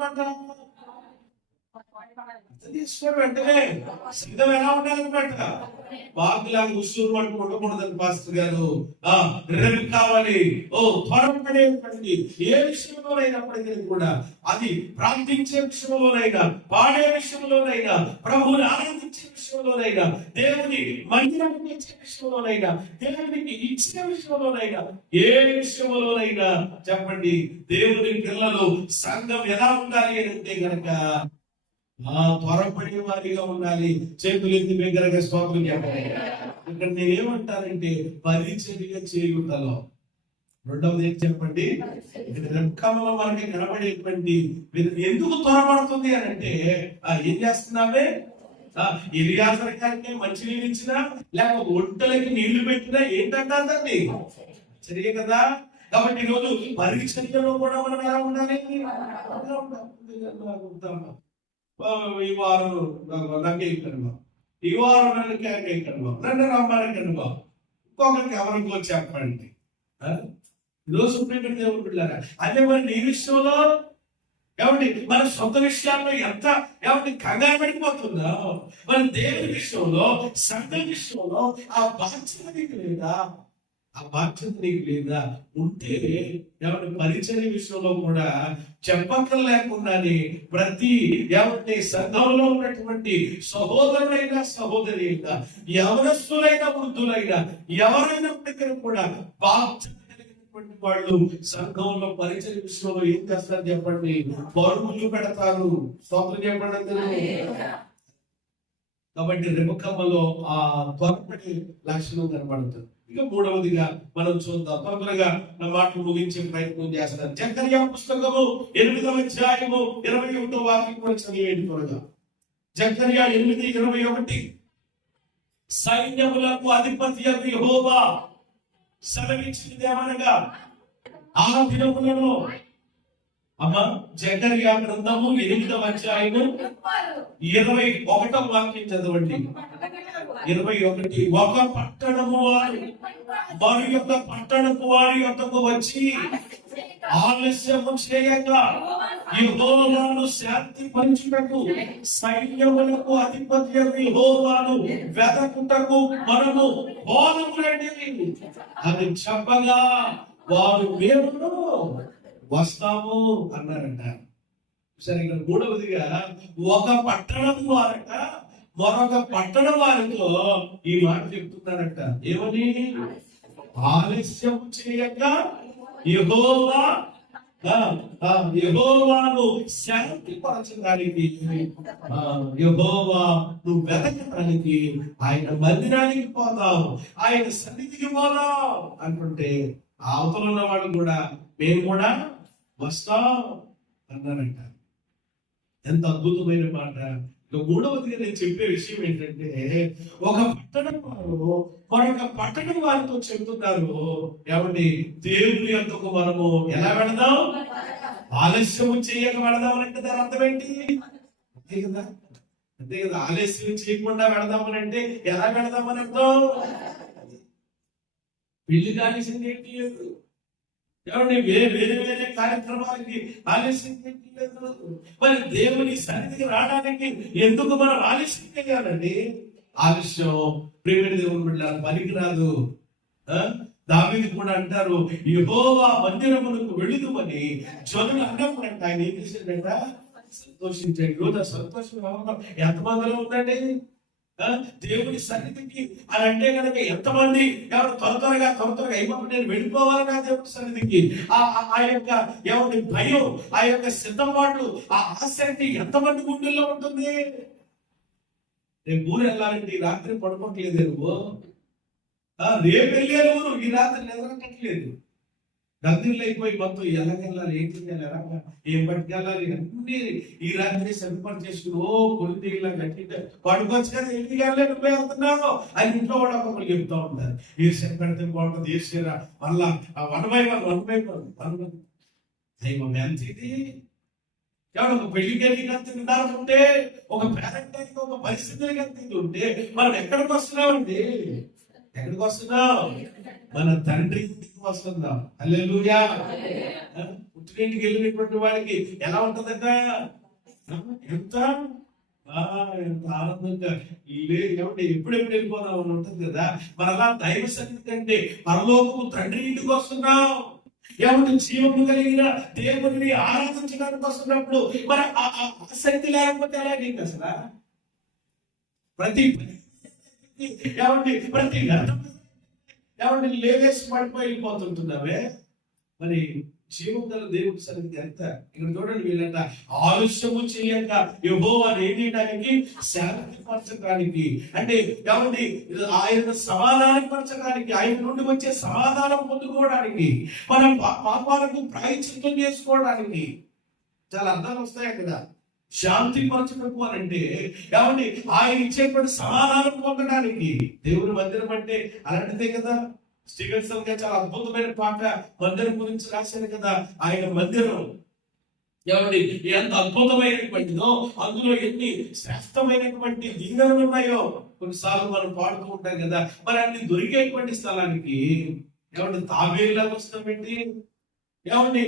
ఉండాలన్నమాట. వెంటనే సంఘం ఎలా ఉండాలన్నమాట. బాగులాగా ఉసూరు వాడు కొట్టకూడదని పాస్టర్ గారు రేపు కావాలి. త్వరపడేటువంటి ఏ విషయంలోనైనప్పటికీ కూడా, అది ప్రార్థించే విషయంలోనైనా, పాడే విషయంలోనైనా, ప్రభువుని ఆనందించే విషయంలోనైనా, దేవుని మందిరానికి ఇచ్చే విషయంలోనైనా, దేవునికి ఇచ్చిన విషయంలోనైనా, ఏ విషయంలోనైనా చెప్పండి, దేవుని పిల్లలు సంఘం ఎలా ఉండాలి అంటే గనక త్వరపడే వారిగా ఉండాలి. చేతులు ఎత్తి బిగ్గరగా స్తోత్రం చెప్పాలి. ఇక్కడ నేనేమంటానంటే పరిచర్య చేయుటలో. రెండవది ఏం చెప్పండి, రెక్కలో మనకి కనబడేటువంటి ఎందుకు త్వరపడుతుంది అని అంటే ఏం చేస్తున్నామే, ఎలియాజరు గారికి మంచి నీళ్ళు ఇచ్చినా లేక ఒంటలకి నీళ్లు పెట్టినా ఏంటంటారు దాన్ని చర్య కదా. కాబట్టి ఈరోజు పరిచర్యలో కూడా మనం ఎలా ఉండాలి. ఈ వారం నాకు కనుక, ఈ వారం నన్ను కేక కనుక, నన్ను రమ్మని కనుక, ఇంకొకరికి ఎవరికో చెప్పండి. ఈరోజు ప్రేమ దేవుడు పిల్లారా, అదే మరి నీ విషయంలో ఏమండి మన సొంత విషయాల్లో ఎంత ఏమంటే కంగారు పడిపోతుందో, మన దేవుని విషయంలో, సంఘ విషయంలో ఆ బాధ్యత నీకు లేదా? ఆ బాధ్యత నీకు లేదా? ఉంటే ఎవరి పరిచర్య విషయంలో కూడా చెప్పక్కర్లేకుండానే ప్రతి ఎవరి సంఘంలో ఉన్నటువంటి సహోదరులైనా సహోదరి అయినా, యవనస్తులైనా వృద్ధులైనా, ఎవరైనప్పటికీ కూడా బాధ్యత కలిగినటువంటి వాళ్ళు సంఘంలో పరిచర్య విషయంలో ఏం చేస్తారు చెప్పండి, పరుగులు పెడతారు. స్తోత్రం చెప్పండి. కాబట్టి రెబెక్కలో ఆ త్వరపడి లక్షణం కనబడుతుంది. ఇక మూడవదిగా మనం చూద్దాం. తొందరగా నా మాటలు ముగించే ప్రయత్నం చేస్తాను. జకర్యా పుస్తకము 8వ అధ్యాయము 21వ వాక్యం కూడా చదివేయండి త్వరగా. జకర్యా 8:21. సైన్యములకు అధిపతి యెహోవా సెలవిచ్చినది ఏమనగా, ఆ దినములలో జకర్యా గ్రంథము 8వ అధ్యాయము 21వ వాక్యం చదవండి. 21. ఒక పట్టణము వారు మరి యొక్క పట్టణపు వారి యొద్దకు వచ్చి ఆలస్యము చేయగా యెహోవాను శాంతి పరచుటకు, సైన్యములకు అధిపతి యెహోవాను వెదకుటకు మనము పోదాములండి అని చెప్పగా వారు మేము వస్తాము అన్నారంట. సరే, ఇక్కడ మూడవదిగా ఒక పట్టణం వారట మరొక పట్టణం వారితో ఈ మాట చెప్తున్నారట. ఏమని? ఆలస్యం చేయక యెహోవాను శాంతి పరచడానికి, యెహోవాను వెతకడానికి ఆయన మందిరానికి పోదాం, ఆయన సన్నిధికి పోదాం అంటుంటే అవతల ఉన్న వాళ్ళు కూడా మేము కూడా వస్తాం అన్నారంట. ఎంత అద్భుతమైన మాట. మూడవదిగా నేను చెప్పే విషయం ఏంటంటే, ఒక పట్టణం వారు మరొక పట్టణం వారితో చెబుతున్నారు, ఏమండి దేవుని యొద్దకు మనము ఎలా వెళదాం? ఆలస్యం చేయక వెళదాం అంటే దాని అర్థం ఏంటి? అంతే కదా, అంతే కదా. ఆలస్యం చేయకుండా వెళదామని అంటే ఎలా వెళదామని అర్థం? పెళ్లి కానిసింది ఏంటి లేదు, ఏమండి వేరే వేరే కార్యక్రమాలకి ఆలస్యం లేదు. మరి దేవుని సన్నిధికి రావడానికి ఎందుకు మనం ఆలస్యం చేయాలండి? ఆలస్యం ప్రియమైన దేవుని బిడ్డ పనికిరాదు. దావీదు కూడా అంటారు, యెహోవా మందిరమునకు వెళ్ళుదుమని జనులు అన్నప్పుడు అంటే ఆయన ఏం చేశాడంట? సంతోషించాడు. ఈరోజు సంతోషం ఎంతమందిలో ఉందండి? దేవుని సన్నిధికి అని అంటే కనుక ఎంతమంది ఎవరు త్వరగా అయిపోయి నేను వెళ్ళిపోవాలన్నా దేవుని సన్నిధికి ఆ యొక్క ఎవరి భయం, ఆ యొక్క సిద్ధపాటు, ఆ ఆసక్తి ఎంతమంది గుండెల్లో ఉంటుంది? రేపు ఊరు వెళ్ళాలంటే ఈ రాత్రి పడుకోవట్లేదు నువ్వు, రేపు వెళ్ళే ఊరు ఈ రాత్రి నిద్రకట్లేదు. గందిళ్ళు అయిపోయి మొత్తం ఎలాగెళ్ళాలి, ఏం చేయాలి, ఎలాగా ఏం పట్టుకెళ్ళాలి అన్ని ఈ రాత్రి సరిపడి చేసుకుని కొలిది ఇలా గట్టి పడుకోవచ్చు కదా, ఇంటికి వెళ్ళి నువ్వే వెళ్తున్నావు అని ఇంట్లో కూడా ఒకరు చెప్తా ఉంటారు. ఏ సెట్ పెడితే బాగుంటుంది, వేసేరా మళ్ళా 1 by 1 ఎంత ఇది కాబట్టి ఒక పెళ్లికి విధానం ఉంటే, ఒక పేరెంటానికి ఒక పరిస్థితి ఉంటే మనం ఎక్కడికి వస్తున్నామండి? ఎక్కడికి వస్తున్నాం? మన తండ్రి ఇంటికి వస్తున్నాం. హల్లెలూయా. పుట్టినింటికి వెళ్ళినటువంటి వాడికి ఎలా ఉంటదట? ఎంత ఎంత ఆనందంగా ఏమంటే ఎప్పుడెప్పుడు వెళ్ళిపోదాం అని ఉంటుంది కదా. మరి అలా దైవ సన్నిధి కంటే పరలోకము తండ్రి ఇంటికి వస్తున్నాం. ఏమంటే జీవము కలిగిన దేవుడిని ఆరాధించడానికి వస్తున్నప్పుడు మరి ఆ ఆసక్తి లేకపోతే ఎలా నీకు అసలు? ప్రతి ప్రతి ఏమంటే లేవేసి పడిపోయి వెళ్ళిపోతుంటున్నావే. మరి జీవం గల దేవుడి సన్నిధి ఎంత? ఇక్కడ చూడండి, వీళ్ళంట ఆలస్యము చేయక యెహోవాను ఏం చేయడానికి? శాంతిపరచడానికి. అంటే ఏమండి, ఆయన సమాధానపరచడానికి, ఆయన నుండి వచ్చే సమాధానం పొందుకోవడానికి, మన పాపాలకు ప్రాయశ్చిత్తం చేసుకోవడానికి. చాలా అర్థాలు వస్తాయి అక్కడ. శాంతి పరచడం అంటే ఏమండి, ఆయన ఇచ్చేటువంటి సమాధానం పొందడానికి. దేవుని మందిరం అంటే అలాంటిదే కదా. స్టీవెన్సన్ గారు చాలా అద్భుతమైన పాట మందిరం గురించి రాశారు కదా. ఆయన మందిరం ఏమండి ఎంత అద్భుతమైనటువంటిదో, అందులో ఎన్ని శ్రేష్టమైనటువంటి దీవెనలు ఉన్నాయో కొన్నిసార్లు మనం పాడుతూ ఉంటాం కదా. మరి అన్ని దొరికేటువంటి స్థలానికి ఏమంటే తాబేలాగా వస్తామేంటి? ఏమండి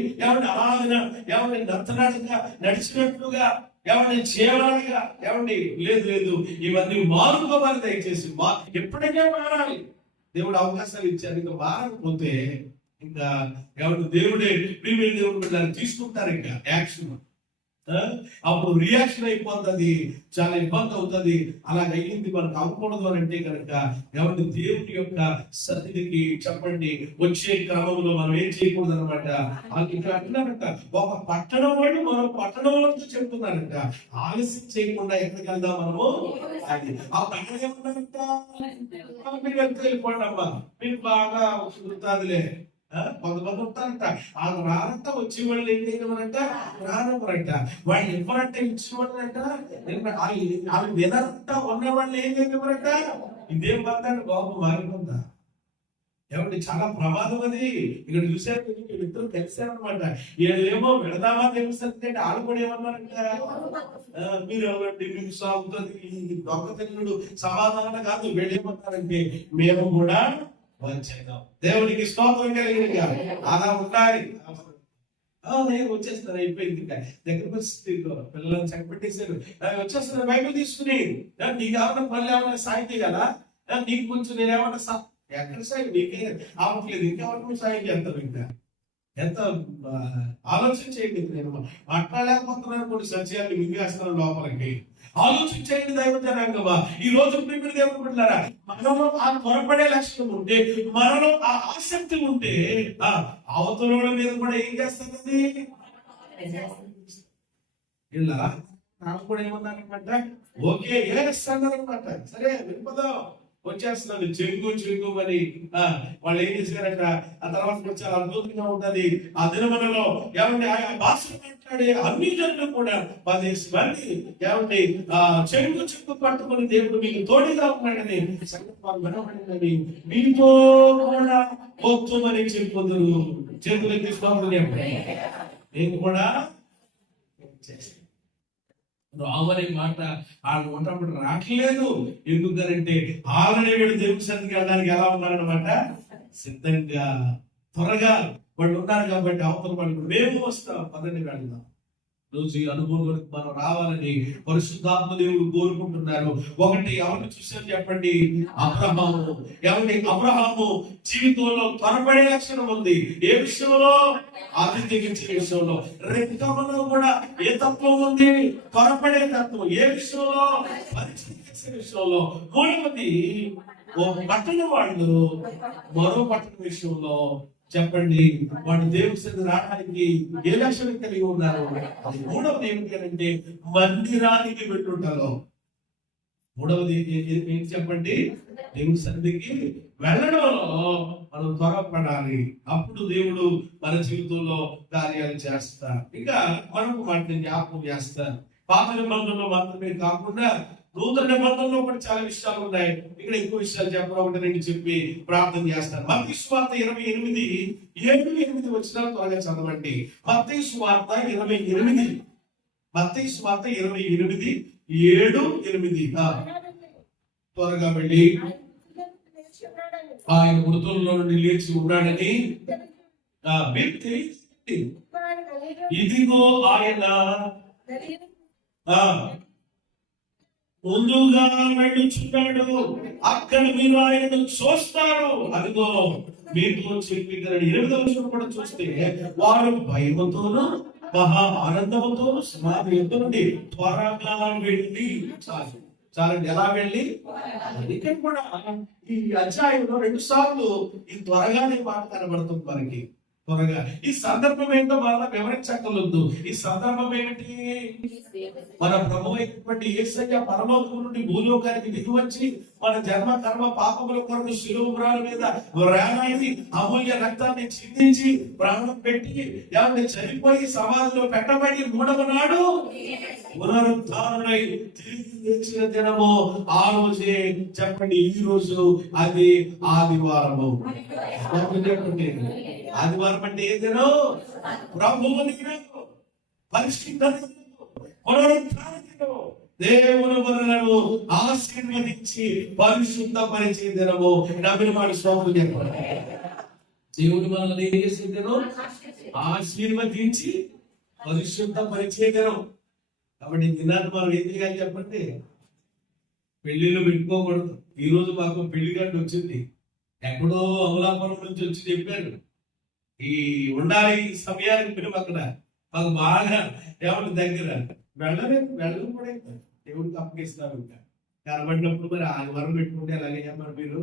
ఆరాధన ఏమండి నర్తనాటగా నడిచినట్లుగా ఏమండి చేయాలిగా ఏమండి లేదు ఇవన్నీ మారుకోవాలి. దయచేసి ఎప్పటికే మారాలి. దేవుడు అవకాశాలు ఇచ్చారు. ఇంకా మారకపోతే ఇంకా ఎవరు దేవుడే ప్రీమియర్ దేవుడు తీసుకుంటారు. ఇంకా యాక్షన్ అప్పుడు రియాక్షన్ అయిపోతుంది, చాలా ఇబ్బంది అవుతుంది. అలాగయ్యింది మనకు అవ్వకూడదు అని అంటే కనుక ఎవరి దేవుని యొక్క సన్నిధికి చెప్పండి వచ్చే క్రమంలో మనం ఏం చేయకూడదు అనమాట. ఇక్కడ అంటున్నారంట, ఒక పట్టణం వాడు మరో పట్టణం వాళ్ళతో చెప్తున్నారంట, ఆలస్యం చేయకుండా ఎక్కడికి వెళ్దాం మనము. అది ఆ పట్టణం ఏమన్నారంట, మీరు వెళ్ళిపోండి అమ్మా, మీరు బాగా కుదురుతాదిలే. కొంతమంది ఉంటారంట, వాళ్ళు రారంట, వచ్చే వాళ్ళు ఏం చేయమనంట, రానవరంట. వాళ్ళు ఇవ్వరంట, ఇచ్చిన వాళ్ళంట, వాళ్ళు వినరంట, ఉన్న వాళ్ళు ఏం చేయమనంట. ఇదేం పడతాడు బాబు, మారిపోతా ఏమంటే చాలా ప్రమాదం అది. ఇక్కడ చూసారు, వీళ్ళిద్దరు కలిసారనమాట. వీళ్ళేమో వెళదామా తెలుసంటే వాళ్ళు కూడా ఏమన్నారంట, మీరు ఎవరండి, మీకు సాగుతుంది ఈ దొంగతనుడు సమాధానం కాదు. వీళ్ళేమన్నారంటే, మేము కూడా వచ్చేద్దాం. దేవునికి స్తోత్రం కలిగింది. అలా ఉండాలి. వచ్చేస్తారు, అయిపోయింది. దగ్గర పరిస్థితి పిల్లలను చక్కబెట్టేశారు, వచ్చేస్తారు బైబిల్ తీసుకుని. నీకు ఏమన్నా పనులు ఏమన్నా సాయం చేయాలా? నీకు కొంచెం నేనేమన్నా ఎక్కడ సాయం నీకే అవ్వట్లేదు, ఇంకెవరికి సాయం చేస్తాను? ఇంకా ఎంత ఆలోచన చేయండి. నేను మాట్లాడలేకపోతున్నాను, కొన్ని సత్యాన్ని మింగేస్తున్నాను లోపలికి. ఆలోచించండి దైవ జనాంగమా. ఈ రోజు ప్రియమైన దేవుని బిడ్డలారా, మనలో ఆ త్వరపడే లక్షణం ఉంటే, మనలో ఆ ఆసక్తి ఉంటే, అవతల మీద కూడా ఏం చేస్తానండి ఇలా నాకు కూడా ఏమన్నారనమాట, ఓకే ఏస్తారనమాట. సరే వెళ్ళిపోదాం, వచ్చేస్తున్నాడు చెంగు అని వాళ్ళు ఏం చేశారట. ఆ తర్వాత చాలా అద్భుతంగా ఉంటది. ఆ దినములలో ఏమంటే ఆయా భాష మాట్లాడే అన్ని జనులు కూడా 10 మంది ఏమంటే చెంగు పట్టుకుని దేవుడు మీకు తోడుగా ఉన్నాడని సంకల్పాలు వినబడిందని మీతో కూడా పోతామని చెప్పుదురు. చేతులు తీసుకోవాలి, నేను కూడా రావనే మాట వాళ్ళు ఉన్నప్పుడు రావట్లేదు. ఎందుకంటే ఆల్రెడీ వీడు దేవుని సన్నిధికి వెళ్ళడానికి ఎలా ఉన్నారనమాట, సిద్ధంగా త్వరగా వాళ్ళు ఉన్నారు. కాబట్టి అవతల వాళ్ళు మేము వస్తాం, పదండి వెళ్దాం. రోజు ఈ అనుభవంలోకి మనం రావాలని పరిశుద్ధాత్మ దేవుడు కోరుకుంటున్నారు. ఒకటి ఎవరిని చూసారు చెప్పండి, అబ్రహాము. ఏమంటే అబ్రహాము జీవితంలో త్వరపడే లక్షణం ఉంది. ఏ విషయంలో? ఆతిథ్యించే విషయంలో. రెక్కమలో కూడా ఏ తత్వం ఉంది? త్వరపడే తత్వం. ఏ విషయంలో? పరిచయం చేసే విషయంలో. మూడవది, ఓ పట్టణ వాళ్ళు మరో పట్టణ విషయంలో చెప్పండి, వాడు దేవుడి సన్నిధికి రావడానికి ఏ లక్షణం కలిగి ఉన్నారు? మూడవది ఏమిటి అంటే మందిరానికి వెళ్ళుంటారు. మూడవది ఏంటి చెప్పండి, దేవుడి సన్నిధికి వెళ్ళడంలో మనం త్వరపడాలి. అప్పుడు దేవుడు మన జీవితంలో కార్యాలు చేస్తారు. ఇంకా మరొక మాట జ్ఞాపకం చేస్తారు. పాత నిబంధనలో మాత్రమే కాకుండా నూతన నిబంధనలో కూడా చాలా విషయాలు ఉన్నాయి. ఇక్కడ ఎక్కువ విషయాలు చెప్పడం, ఒకటి రెండు చెప్పి ప్రార్థన చేస్తాను. మత్తయి సువార్త 28:7-8 వచ్చినా త్వరగా చదవండి. మత్తయి సువార్త 28 మత్తయి సువార్త 28:7-8. త్వరగా వెళ్ళి ఆయన మృతుల్లో నుండి లేచి ఉన్నాడని మీకు తెలియదు. ఇదిగో ఆయన ముందుగా వెళ్ళుచున్నాడు, అక్కడ మీరు ఆయనను చూస్తారు. అదిగో మీతో చెప్పి 8వ వచనం కూడా చూస్తే వారు భయముతోనూ మహా ఆనందముతోనూ సమాధి యొద్ద నుండి త్వరగా వెళ్ళి చాలండి. ఎలా వెళ్ళి? ఇక్కడ కూడా ఈ అధ్యాయంలో 2 సార్లు ఈ త్వరగానే మాట కనబడుతుంది మనకి. త్వరగా ఈ సందర్భం ఏంటో మరలా వివరించక్కర్లేదు. ఈ సందర్భం ఏమిటి? మన ప్రభు అయినటువంటి యేసయ్య పరలోకం నుండి భూలోకానికి దిగివచ్చి మన జన్మ కర్మ పాపముల కొరకు శిలువ మీద వేలాడి అమూల్య రక్తాన్ని చిందించి ప్రాణం పెట్టి ఎవరిని చనిపోయి సమాధిలో పెట్టబడి 3వ నాడు పునరుద్ధారణై తిరిగి లేచిన దినము ఆ రోజే. చెప్పండి, ఈ రోజు అది ఆదివారము. ఆదివారం అంటే ఏ దినం? ప్రభువు దినం, పరిశుద్ధ దినం, పునరుద్ధాన దినం. దేవుని మనలను ఆశీర్వదించి పరిశుద్ధపరిచే దినము. నమ్మిన వాడి స్వాములు చెప్పండి. దేవుని మనల్ని ఏం చేసే దినం? ఆశీర్వదించి పరిశుద్ధపరిచే దినం. కాబట్టి దినాన్ని మనం ఏం చేయాలి చెప్పండి? పెళ్లిళ్ళు పెట్టుకోకూడదు. ఈ రోజు మాకు పెళ్లి గంట వచ్చింది, ఎక్కడో అమలాపురం నుంచి వచ్చి చెప్పారు ఈ ఉండాలి ఈ సమయానికి మేము అక్కడ మాకు బాగా దేవుని దగ్గర వెళ్ళడం కూడా దేవుడికి అప్పగిస్తారు. ఇంకా కనబడినప్పుడు మరి ఆదివారం పెట్టుకుంటే ఎలాగే చెప్పారు మీరు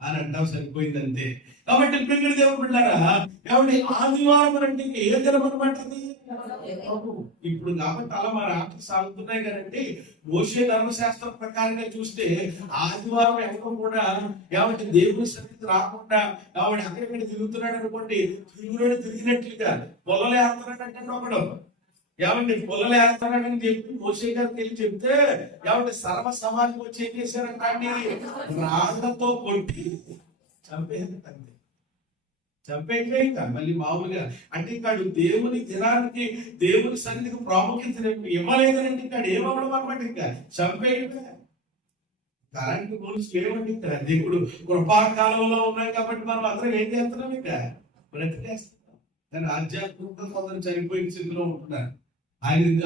అని అంటాం, సరిపోయింది అంతే. కాబట్టి ప్రియమైన దేవుడు బిడ్డలారా, ఏమంటే ఆదివారం అంటే ఏ దినం అనమాట? ఇప్పుడు కాబట్టి అలా మన ఆటలు సాగుతున్నాయి కదండి. మోషే ధర్మశాస్త్రం ప్రకారంగా చూస్తే ఆదివారం ఎవరు కూడా ఏమంటే దేవుని సన్నిధికి రాకుండా కాబట్టి అక్కడిక్కడ తిరుగుతున్నాడు అనుకోండి, తిరిగినట్లుగా పొలలు ఏడుతున్నాడంటే ఒకడు ఏమంటే పొలలు ఏడుతున్నాడని చెప్పి మోషే గారికి వెళ్ళి చెప్తే ఏమంటే సర్వ సమాజం వచ్చి ఏం చేశారంటే రాళ్లతో కొట్టి చంపేట్లే. ఇంకా మళ్ళీ మామూలుగా అంటే ఇక్కడ దేవుని దినానికి దేవుని సన్నిధికి ప్రాముఖ్యత ఇవ్వలేదంటే ఇక్కడ ఏమవ్వడం అనమాట, ఇంకా చంపేయటమే. కరెంటు గోల్స్ లేవండి. ఇక్కడ దేవుడు కృపాకాలంలో ఉన్నాయి కాబట్టి మనం అందరం ఏం చేస్తున్నాం? ఇక బ్రతికేస్తున్నాం. కానీ ఆధ్యాత్మికంగా కొందరు చనిపోయిన స్థితిలో ఉంటున్నారు,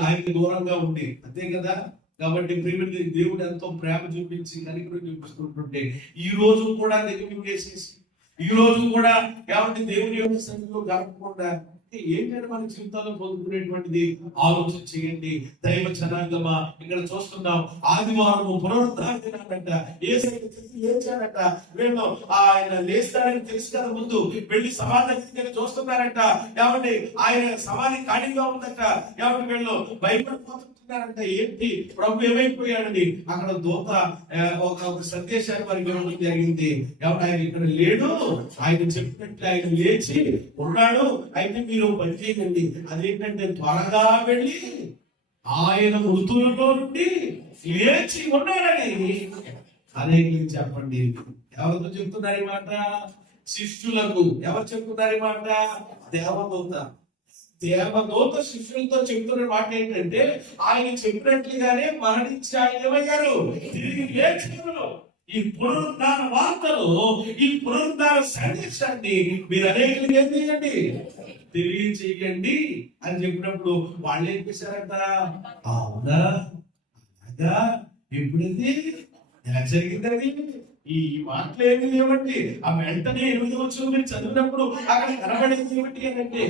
ఆయన దూరంగా ఉండి, అంతే కదా. కాబట్టి ప్రేమ దేవుడు ఎంతో ప్రేమ చూపించి కనికరం చూపిస్తుంటుంటే ఈ రోజు కూడా నెగిటివేసేసి ఈ రోజు కూడా కాబట్టి దేవుని యొక్క సన్నిధిలో గడపకుండా ఏంటంటే మన జీవితాల్లో పొందుకునేటువంటిది ఆలోచన చేయండి. దైవ జనాంగమా, ఇక్కడ చూస్తున్నాం ఆదివారం పునరుద్ధాన దినాలంట. లేచాడట. వీళ్ళు ఆయన లేస్తాడని తెలుసు కదా, ముందు వెళ్ళి సమాధి చూస్తున్నారంట. ఏమంటే ఆయన సమాధి ఖాళీగా ఉందట. ఏమంటే వీళ్ళు భయపడిపోతున్నారంట. ఏంటి ప్రభు ఏమైపోయాడండి? అక్కడ దూత ఒక సందేశాన్ని మనకి ఇవ్వడం జరిగింది. ఆయన ఇక్కడ లేడు, ఆయన చెప్పినట్లు ఆయన లేచి ఉన్నాడు. అయితే మీరు పని చేయండి, అదేంటంటే త్వరగా వెళ్ళి ఆయన మృతులలో నుండి లేచి ఉన్నాడని అదే చెప్పండి. ఎవరితో చెప్తున్నారు ఈ మాట? శిష్యులకు. ఎవరు చెప్తున్నారు ఈ మాట? దేవదూత శిష్యులతో చెప్తున్న మాట ఏంటంటే ఆయన చెప్పినట్లుగానే మరణించి ఆయన ఏమయ్యారు? తిరిగి లేచారు. ఈ పునరుద్ధాన వార్తలు, ఈ పునరుద్ధాన సందేశాన్ని మీరు అనేకలు ఏం చేయండి? తెలియచేయండి అని చెప్పినప్పుడు వాళ్ళు ఏం చేశారంట? అవునా, అలాగా, ఎప్పుడైతే ఎలా జరిగిందని ఈ మాటలు ఏమి లేవండి. ఆ వెంటనే 8వ వచనం మీరు చదివినప్పుడు అక్కడ కనబడేది ఏమిటి అని అంటే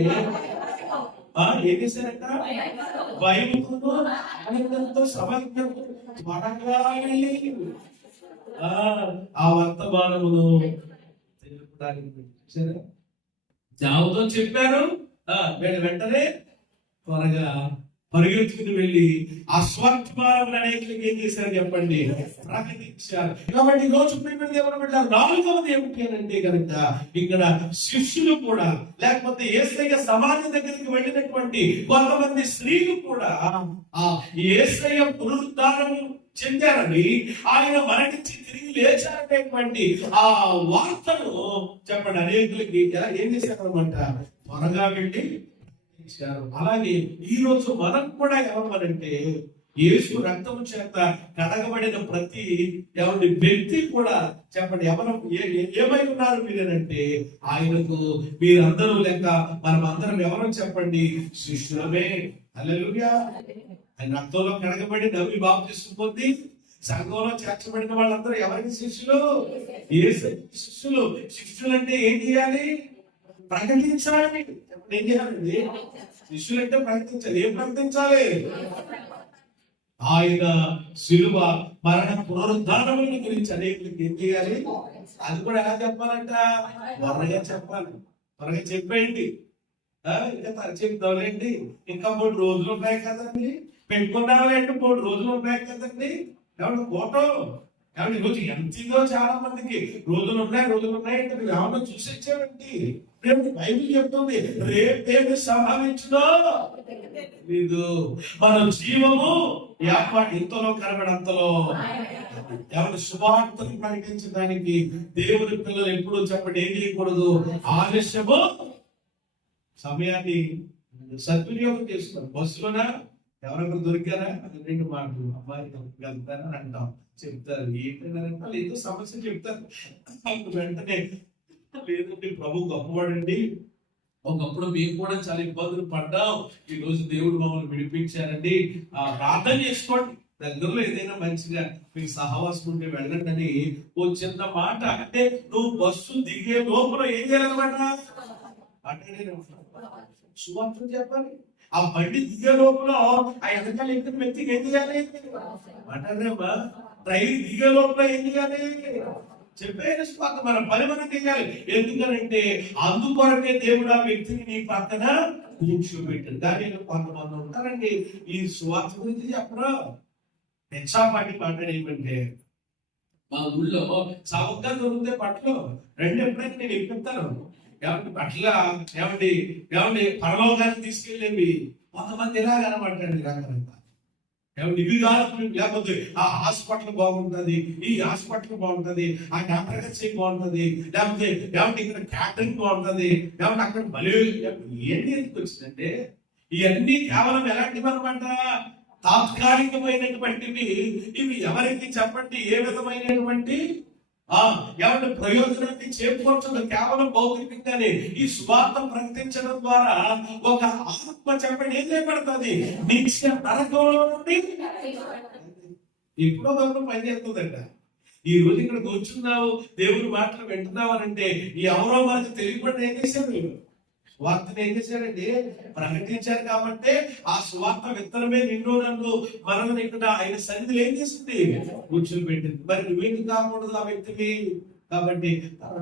ఏం చేశారంట? భయముతో ఆనందంతో సమర్థంతో త్వరగా వెళ్ళి ఆ వర్తమానమును జావుతో చెప్పారు. వెంటనే త్వరగా పరిగెత్తుకుని వెళ్ళి ఆ స్వర్గమానం అనేకలకి ఏం చేశారు చెప్పండి? ప్రకటించారు. కాబట్టి ఈ రోజు దేవుడు పెట్టారు. 4వది ఏమిటి అని అంటే కనుక ఇక్కడ శిష్యులు కూడా, లేకపోతే యేసయ్య సమాధి దగ్గరికి వెళ్ళినటువంటి కొంతమంది స్త్రీలు కూడా ఆ యేసయ్య పునరుద్ధానం చెందారని, ఆయన మరణించి తిరిగి లేచారనేటువంటి ఆ వార్తను చెప్పండి అనేకులకి ఏం చేశారనమాట? త్వరగా వెళ్ళి ఇచ్చారు. అలాగే ఈ రోజు మనం కూడా ఏమన్నారంటే యేసు రక్తము చేత కడగబడిన ప్రతి ఎవరి వ్యక్తి కూడా చెప్పండి ఎవరు ఏమై ఉన్నారు మీరేనంటే ఆయనకు మీరందరూ లెక్క మనమందరం ఎవరో చెప్పండి శిష్యులమే. హల్లెలూయా. ఆయన రక్తంలో కడగబడి నవ్వి బాప్తిసం పొంది సంఘంలో చేర్చబడిన వాళ్ళందరూ ఎవరికి శిష్యులు? యేసు శిష్యులు. శిష్యులు అంటే ఏం చేయాలి? ప్రకటించాలి. చెప్పండి ఏం చేయాలండి? శిష్యులు అంటే ప్రకటించాలి. ఏం ప్రకటించాలి? ఆయన శిలువ మరణ పునరుద్ధానముల గురించి అనేకులకి ఏం చేయాలి? అది కూడా ఎలా చెప్పాలంట? త్వరగా చెప్పాలి. త్వరగా చెప్పేయండి. ఇంకా చెప్తావులేండి, ఇంకా 3 రోజులు ఉన్నాయి కదండి, పెట్టుకున్నావులేండి 3 రోజులు ఉన్నాయి కదండి. ఏమన్నా ఫోటో ఏమన్నా ఈరోజు ఎంతో చాలా మందికి రోజులు ఉన్నాయి అంటే నువ్వు ఏమన్నా చూసి వచ్చావండి. రేపు బైబిల్ చెప్తుంది రేపేమి సంభవించుదో లేదు. మన జీవము ఇంతలో కనబడంతలో ఎవరి శుభార్తను ప్రకటించడానికి దేవుని పిల్లలు ఎప్పుడు చెప్పండి ఏం చేయకూడదు? ఆలస్యము. సమయాన్ని సద్వినియోగం చేసుకోండి. బస్సులోనా ఎవరెవరు దొరికారా? 2 మాటలు అమ్మాయి వెళ్తారా అని అంటాం, చెప్తారు. ఏంటంటే ఏదో సమస్య చెప్తారు. వెంటనే లేదండి ప్రభు గొప్పవాడండి, ఒకప్పుడు మేము కూడా చాలా ఇబ్బందులు పడ్డాం, ఈ రోజు దేవుడు మమ్మల్ని విడిపించారండి, ప్రార్థన చేసుకోండి. దగ్గరలో ఏదైనా మంచిగా మీకు సహవాసం ఉంటే వెళ్ళండి అని ఓ చిన్న మాట అంటే నువ్వు బస్సు దిగే లోపల ఏం చేయాలన్నమాట? సువార్త చెప్పాలి. ఆ బండి దిగే లోపల ఆ వెనకాల ఎక్కడ వ్యక్తికి ఏం చేయాలి? అంటారేమా ట్రైన్ దిగే లోపల ఏం చేయాలి? చెప్పేది సువార్త. మన పని మనం చేయాలి. ఎందుకంటే అందుకొరకే దేవుడు ఆ వ్యక్తిని నీ పక్కన కూర్చోబెట్టాడు. కానీ కొంతమంది ఉంటారండి ఈ సువార్త గురించి చెప్పరు. హెచ్చాపాటి మాట్లాడేమంటే మా ఊళ్ళో చౌకగా దొరికితే బట్టలు రెండు ఎప్పుడైనా నేను ఎక్కిస్తాను. ఏమంటే బట్టల ఏమండి పరలోకానికి తీసుకెళ్ళేవి కొంతమంది ఎలాగనమాటండి రకరకాల ఏమంటే ఇవి కాదు, లేకపోతే ఆ హాస్పిటల్ బాగుంటది, ఈ హాస్పిటల్ బాగుంటది, ఆ డాక్టర్ బాగుంటది, లేకపోతే ఏమంటే ఇక్కడ క్యాటరింగ్ బాగుంటది, ఏమంటే అక్కడ బలి ఏంటి ఎందుకు వచ్చిందంటే ఇవన్నీ కేవలం ఎలాంటివి అనమాట? తాత్కాలికమైనటువంటివి. ఇవి ఎవరికి చెప్పండి ఏ విధమైనటువంటి ఎవరి ప్రయోజనాన్ని చేకూర్చదు. కేవలం భౌతికంగానే ఈ స్వార్థ ప్రకటించడం ద్వారా ఒక ఆత్మ చెప్పండి ఏం చేయబడుతుంది? నిత్య నరకంలో నుండి ఎప్పుడో ఒకప్పుడు పనిచేస్తుందంట. ఈ రోజు ఇక్కడ కూర్చున్నావు, దేవుని మాటలు వింటున్నావు అంటే ఎవరో మనకు తెలియకుండా ఏం చేశారు? స్వార్థను ఏం చేశారండి? ప్రకటించారు. కాబట్టి ఆ స్వార్థ విత్తనమే నిన్ను నన్ను మనల్ని ఇక్కడ ఆయన సన్నిధిలో ఏం చేసింది? కూర్చోబెట్టింది. మరి నువ్వేందుకు కాకూడదు ఆ వ్యక్తికి? కాబట్టి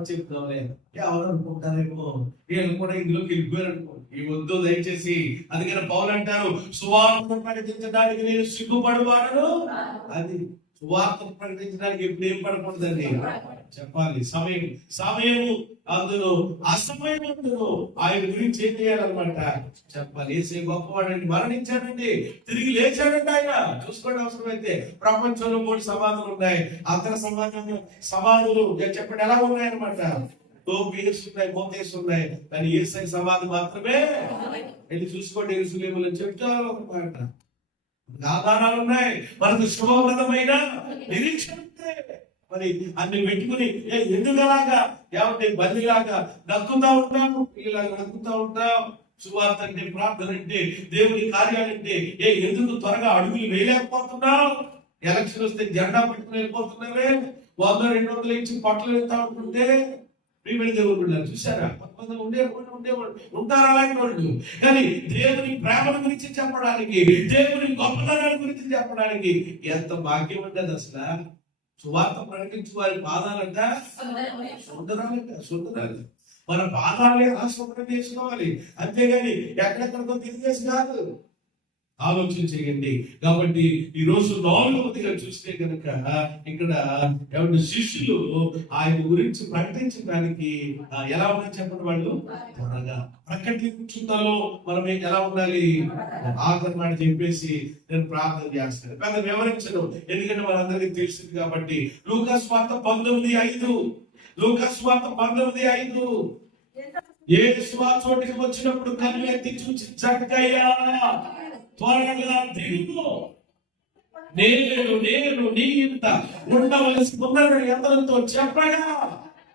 చెప్తాంలే ఎవరు అనుకుంటారేమో వీళ్ళు కూడా ఇందులోకి వెళ్ళిపోయారు అనుకో. ఈ వద్దు దయచేసి. అందుకని పౌలు అంటారు సువార్తను ప్రకటించడానికి నేను సిగ్గుపడువాడను. అది సువార్తను ప్రకటించడానికి ఎప్పుడు ఏం పడకూడదండి చెప్పాలి. సమయము అందులో అసమయం అందులో ఆయన గురించి ఏం చేయాలన్నమాట చెప్పాలి. ఏసే గొప్పవాడండి, మరణించాడండి, తిరిగి లేచాడండి ఆయన. చూసుకోండి అవసరమైతే. ప్రపంచంలో 3 సమాధులు ఉన్నాయి. అందరి సమాధులు చెప్పండి ఎలా ఉన్నాయన్నమాట? తోపేసి ఉన్నాయి, మోతేసి ఉన్నాయి, కానీ ఏసై సమాధి మాత్రమే వెళ్ళి చూసుకోండి. యెరూషలేములో చెప్తారు ఒక మాట. ఆధారాలు ఉన్నాయి, మనకు శుభప్రదమైన నిరీక్షణ. మరి అన్ని పెట్టుకుని ఎందుకలాగా ఏమంటే బలిలాగా నక్కుతా ఉంటాము, ఇలాగా నక్కుతా ఉంటాం. సువార్త అంటే, ప్రార్థన అంటే, దేవుని కార్యాలంటే ఎందుకు త్వరగా అడుగులు వేయలేకపోతున్నావు? ఎలక్షన్ వస్తే జెండా పట్టుకుని వెళ్ళిపోతున్నావే, 100-200 ఇచ్చి పట్టలు వెళ్తా ఉంటుంటే ప్రియమైన దేవుడు బిడ్డలు చూసారా? కొంతమంది ఉంటారు అలాంటి వాళ్ళు. కానీ దేవుని ప్రేమల గురించి చెప్పడానికి, దేవుని గొప్పతనాల గురించి చెప్పడానికి ఎంత భాగ్యం ఉండదు అసలు. సువార్త ప్రకటించు వారి పాదాలంట సుందరాలు. మన పాదాలే అలా శుభ్రం చేసుకోవాలి, అంతేగాని ఎక్కడెక్కడికో తిరిగేసి కాదు. ఆలోచన చేయండి. కాబట్టి ఈ రోజు 4వదిగా చూస్తే కనుక ఇక్కడ ఎవరి శిష్యులు ఆయన గురించి ప్రకటించడానికి ఎలా ఉందని చెప్పండి. వాళ్ళు త్వరగా ప్రకటించుటలో మనం ఎలా ఉండాలి? ఆఖరణ చెప్పేసి నేను ప్రార్థన చేస్తాను, పెద్ద వివరించను, ఎందుకంటే మనందరికీ తెలిసింది కాబట్టి. లూకా సువార్త 19:5. లూకా సువార్త 19:5. యేసు ఆ చోటికి వచ్చినప్పుడు కళ్ళు ఎత్తి చూసి చక్కయ్యా త్వరగా దిగు, నేను నీ ఇంట ఉండవలసి ఉన్నదని అతనితో చెప్పగా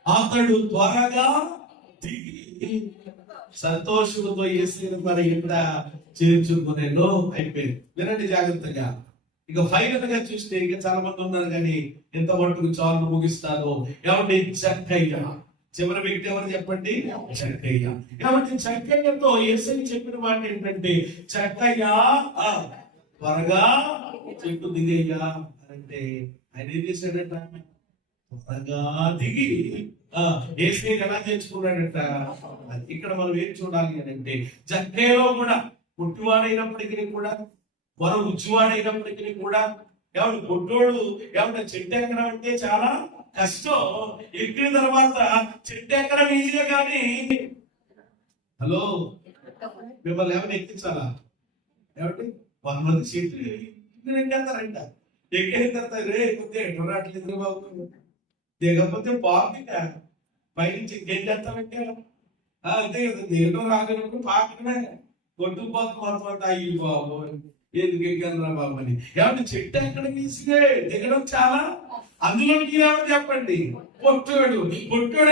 అతడు త్వరగా దిగి సంతోషంతో యేసుని మన ఇంట చేర్చుకునేలో అయిపోయింది. వినండి జాగ్రత్తగా. ఇక ఫైనల్ గా చూస్తే ఇక చాలా మంది ఉన్నారు కానీ ఎంత మట్టుకు చాలు ముగిస్తాను. ఏమంటే చక్కయ్య, చివరి వ్యక్తి ఎవరు చెప్పండి? చక్కయ్య. కాబట్టి చక్కయ్యతో యేసయ్య చెప్పిన మాట ఏంటంటే, చక్కయ్య త్వరగా చెట్టు దిగయ్యా అంటే ఆయన ఏం చేశాడట? త్వరగా దిగి యేసయ్యని ఎలా తెచ్చుకున్నాడట? ఇక్కడ మనం ఏం చూడాలి అని అంటే, చక్కయ్యలో కూడా పుట్టివాడైనప్పటికీ కూడా, మరో రుచివాడైనప్పటికీ కూడా, ఏమన్నా పొట్టోడు ఏమన్నా చెట్టు ఎక్కడం అంటే చాలా కష్టం. ఎక్కిన తర్వాత చెట్టు ఎక్కడం ఈజీగా, కానీ హలో మిమ్మల్ని ఏమైనా ఎక్కించాలా? ఏమంటే 100 మంది చెట్లు ఎక్కేస్తారంట. ఎక్కిన తర్వాత రే కొద్దిగా ఎట్లా రావట్లేదు బాబు, దిగకపోతే పాపిక పైనుంచి గెంటేస్తామంటే అంతే కదా. దేంట్లో రాగలిగినప్పుడు పాకమే కొట్టుకుపోతు మొత్తం అయ్యి బాబు ఎందుకు ఎక్కారా బాబు అని. ఏమంటే చెట్టు ఎక్కడ తీసిగే దిగడం చాలా, అందులో మీరేమో చెప్పండి పొట్టోడు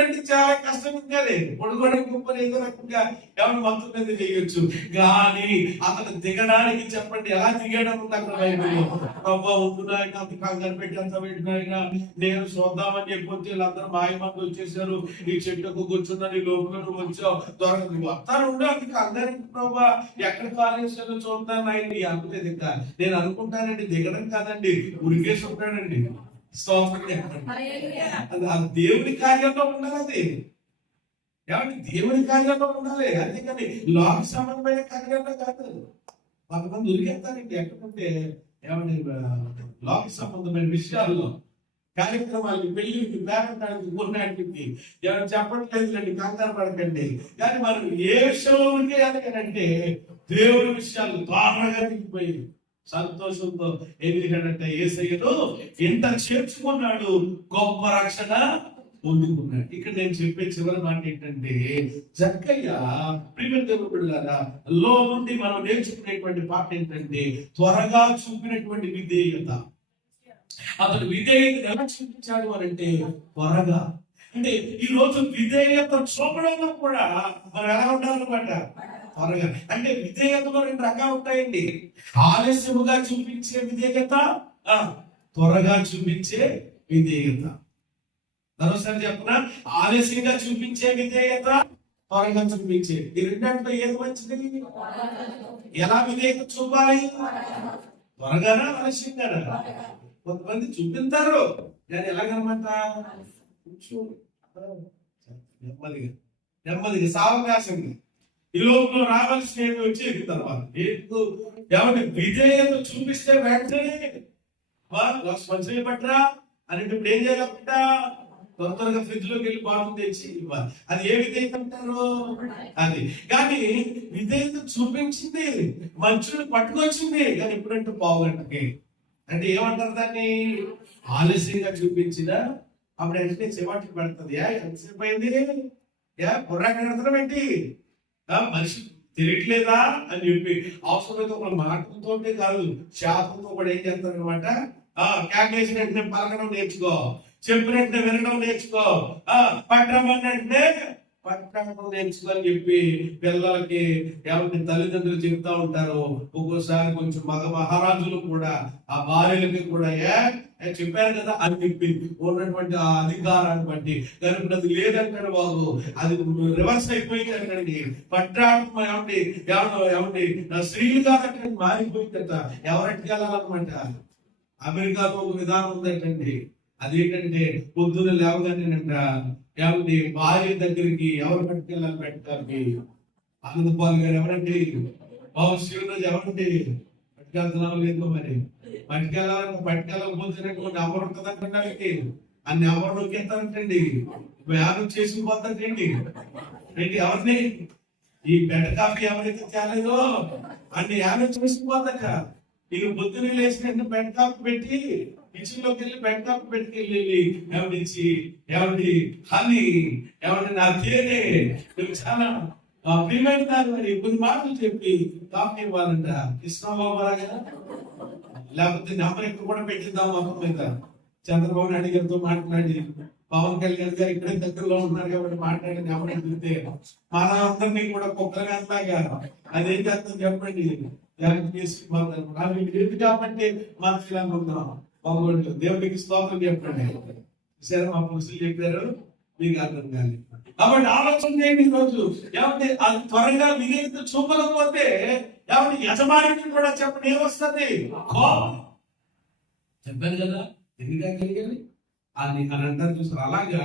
అంటే చాలా కష్టం. కదే పొడుగోడం గొప్పని ఏదో రకంగా ఏమైనా మొత్తం మీద చేయొచ్చు, కానీ అతను దిగడానికి చెప్పండి ఎలా దిగడం ఉంది అక్కడ బైబిల్లో. ప్రభా ఉంటున్నాయన అంత కంగారు పెట్టి అంత పెట్టినాయన, నేను చూద్దామని చెప్పొచ్చు వీళ్ళందరూ మాయమంది వచ్చేసారు, ఈ చెట్టుకు కూర్చున్నది లోపల నువ్వు వచ్చావు దొరకదు వస్తాను ఉండు అంత కంగారు. ప్రభా ఎక్కడ కాలేజీలో చూద్దాను ఆయన్ని అనుకునేది. ఇంకా నేను అనుకుంటానండి దిగడం కాదండి, ఉరికేసి ఉంటాడండి. దేవుని కార్యంలో ఉండాలి. అది ఏమంటే దేవుని కార్యంలో ఉండాలి, అంతేకాని లోక సంబంధమైన కార్యాల్లో కాదు. కొంతమంది ఉరికేస్తారండి ఎక్కడంటే ఏమంటే లోక సంబంధమైన విషయాల్లో, కార్యక్రమాలకి, పెళ్లికి, పేరంటానికి, గుర్నాటికి ఏమైనా చెప్పట్లేదులేండి, కంగారు పడకండి. కానీ మనం ఏ విషయంలో ఉరికేయాలంటే దేవుని విషయాలు త్వరగా దిగిపోయి సంతోషంతో ఎందుకంటే యేసయ్యను ఇంత చేర్చుకున్నాడు, గొప్ప రక్షణ పొందుకున్నాడు. ఇక్కడ నేను చెప్పే చివరి మాట ఏంటంటే, చక్కయ్య ప్రియమైన దేవుని బిడ్డలారా లో నుండి మనం నేర్చుకునేటువంటి పాట ఏంటంటే త్వరగా చూపినటువంటి విధేయత. అతడు విధేయత ఎలా చూపించాడు అని అంటే త్వరగా. అంటే ఈ రోజు విధేయత చూపడంలో కూడా మనం ఎలా ఉండాలన్నమాట? త్వరగా. అంటే విధేయతలో 2 రకాలు ఉంటాయండి. ఆలస్యముగా చూపించే విధేయత, త్వరగా చూపించే విధేయత. మరోసారి చెప్పనా? ఆలస్యంగా చూపించే విధేయత, త్వరగా చూపించే. ఈ రెండంట్లో ఏది మంచిది? ఎలా విధేయత చూపాలి? త్వరగానా ఆలస్యంగానా? కొంతమంది చూపిస్తారు కానీ ఎలాగనమాట, నెమ్మదిగా సావకాశంగా ఈ లోపల రావాల్సిన వచ్చేది. తర్వాత ఏమంటే విధేయత చూపిస్తే వెంటనే మంచిగా పట్టరా అనేటప్పుడు ఏం చేయాలనుకుంటా, త్వరగా ఫ్రిడ్జ్ లోకి వెళ్ళి బాటిల్ తెచ్చి ఇవ్వాలి. అది ఏ విధేయత అంటారు? అది. కానీ విధేయత చూపించింది, మంచుని పట్టుకొచ్చింది, కానీ ఎప్పుడంటే పావుగంటకి. అంటే ఏమంటారు దాన్ని? ఆలస్యంగా చూపించిన అప్పుడు అంటే చెవాటికి పెడుతుంది. ఎంతసేపు అయింది, బుర్రాకి పెడతాం ఏంటి, మనిషి తిరగట్లేదా అని చెప్పి అవసరమైతే ఒక మాటలతోనే కాదు శాతంతో కూడా ఏం చేస్తారు అనమాట. క్యాకేసిన వెంటనే పలకడం నేర్చుకో, చెప్పినట్టే వినడం నేర్చుకో, పట్టమనంటే పట్టణం నేర్చుకో అని చెప్పి పిల్లలకి ఎవరి తల్లిదండ్రులు చెప్తా ఉంటారు. ఒక్కోసారి కొంచెం మహారాజులు కూడా ఆ భార్యలకి కూడా చెప్పారు కదా అని చెప్పి ఉన్నటువంటి ఆ అధికారాన్ని బట్టి కనుక అది లేదంటాడు బాబు, అది రివర్స్ అయిపోయింది అంటండి. పట్టణం ఏమండి స్త్రీలు కాదంటే మారిపోయిందట. ఎవరికి వెళ్ళాలన్నమాట? అమెరికాలో ఒక విధానం ఉందటండి. అదేంటంటే పొద్దున్న లేవగానేనంట ఏమండి భార్య దగ్గరికి ఎవరు పట్టుకెళ్ళాలి పెట్టడానికి? ఆనందపాల్ గారు ఎవరండి? బాబు శివరాజు ఎవరండి? పట్టుకెళ్తున్నాం లేదు మరి. పట్టుకెళ్ళకపోతే నెంబర్ ఉంటుంది అంటానికి ఆ నెంబర్ నొక్కేస్తారంటండి, వ్యాన్ చేసుకుపోతారండి. ఎవరిని ఈ బెడ్ కాఫీ ఎవరైతే తేలేదో అన్ని యాన్ చేసుకుపోతాక ఇక పొద్దున్న లేచినట్టు బెడ్ కాఫీ పెట్టి కిచెన్ లోకి వెళ్ళి పెట్టుకెళ్ళి ఎవరిచ్చి ఎవరి హనీ ఎవరి నా తేనె చాలా ప్రియమైన దాని కొన్ని మాటలు చెప్పి కాఫీ ఇవ్వాలంట. కృష్ణబాబు కదా, లేకపోతే నెంబర్ ఎక్కువ కూడా పెట్టిద్దాం మొత్తం మీద. చంద్రబాబు నాయుడు గారితో మాట్లాడి పవన్ కళ్యాణ్ గారు ఇక్కడే దగ్గరలో ఉన్నారు కాబట్టి మాట్లాడి నెంబర్ అడిగితే మన అందరినీ కూడా కుక్కలాగా అదేం చేస్తాం చెప్పండి. లేదు కాబట్టి మనం ఇలా ఉన్నాం. బాబు దేవుడికి స్తోత్రం చెప్పండి. సరే మా పురుషులు చెప్పారు, మీకు అర్థం కాదు. కాబట్టి ఆలోచన చేయండి. ఈరోజు ఏమంటే అది త్వరగా విధేయత చూపకపోతే ఏమంటే యజమానికి కూడా చెప్పండి ఏమొస్తుంది? కోపం. చెప్పాను కదా ఎందుకని అని అంటారు చూస్తారు. అలాగా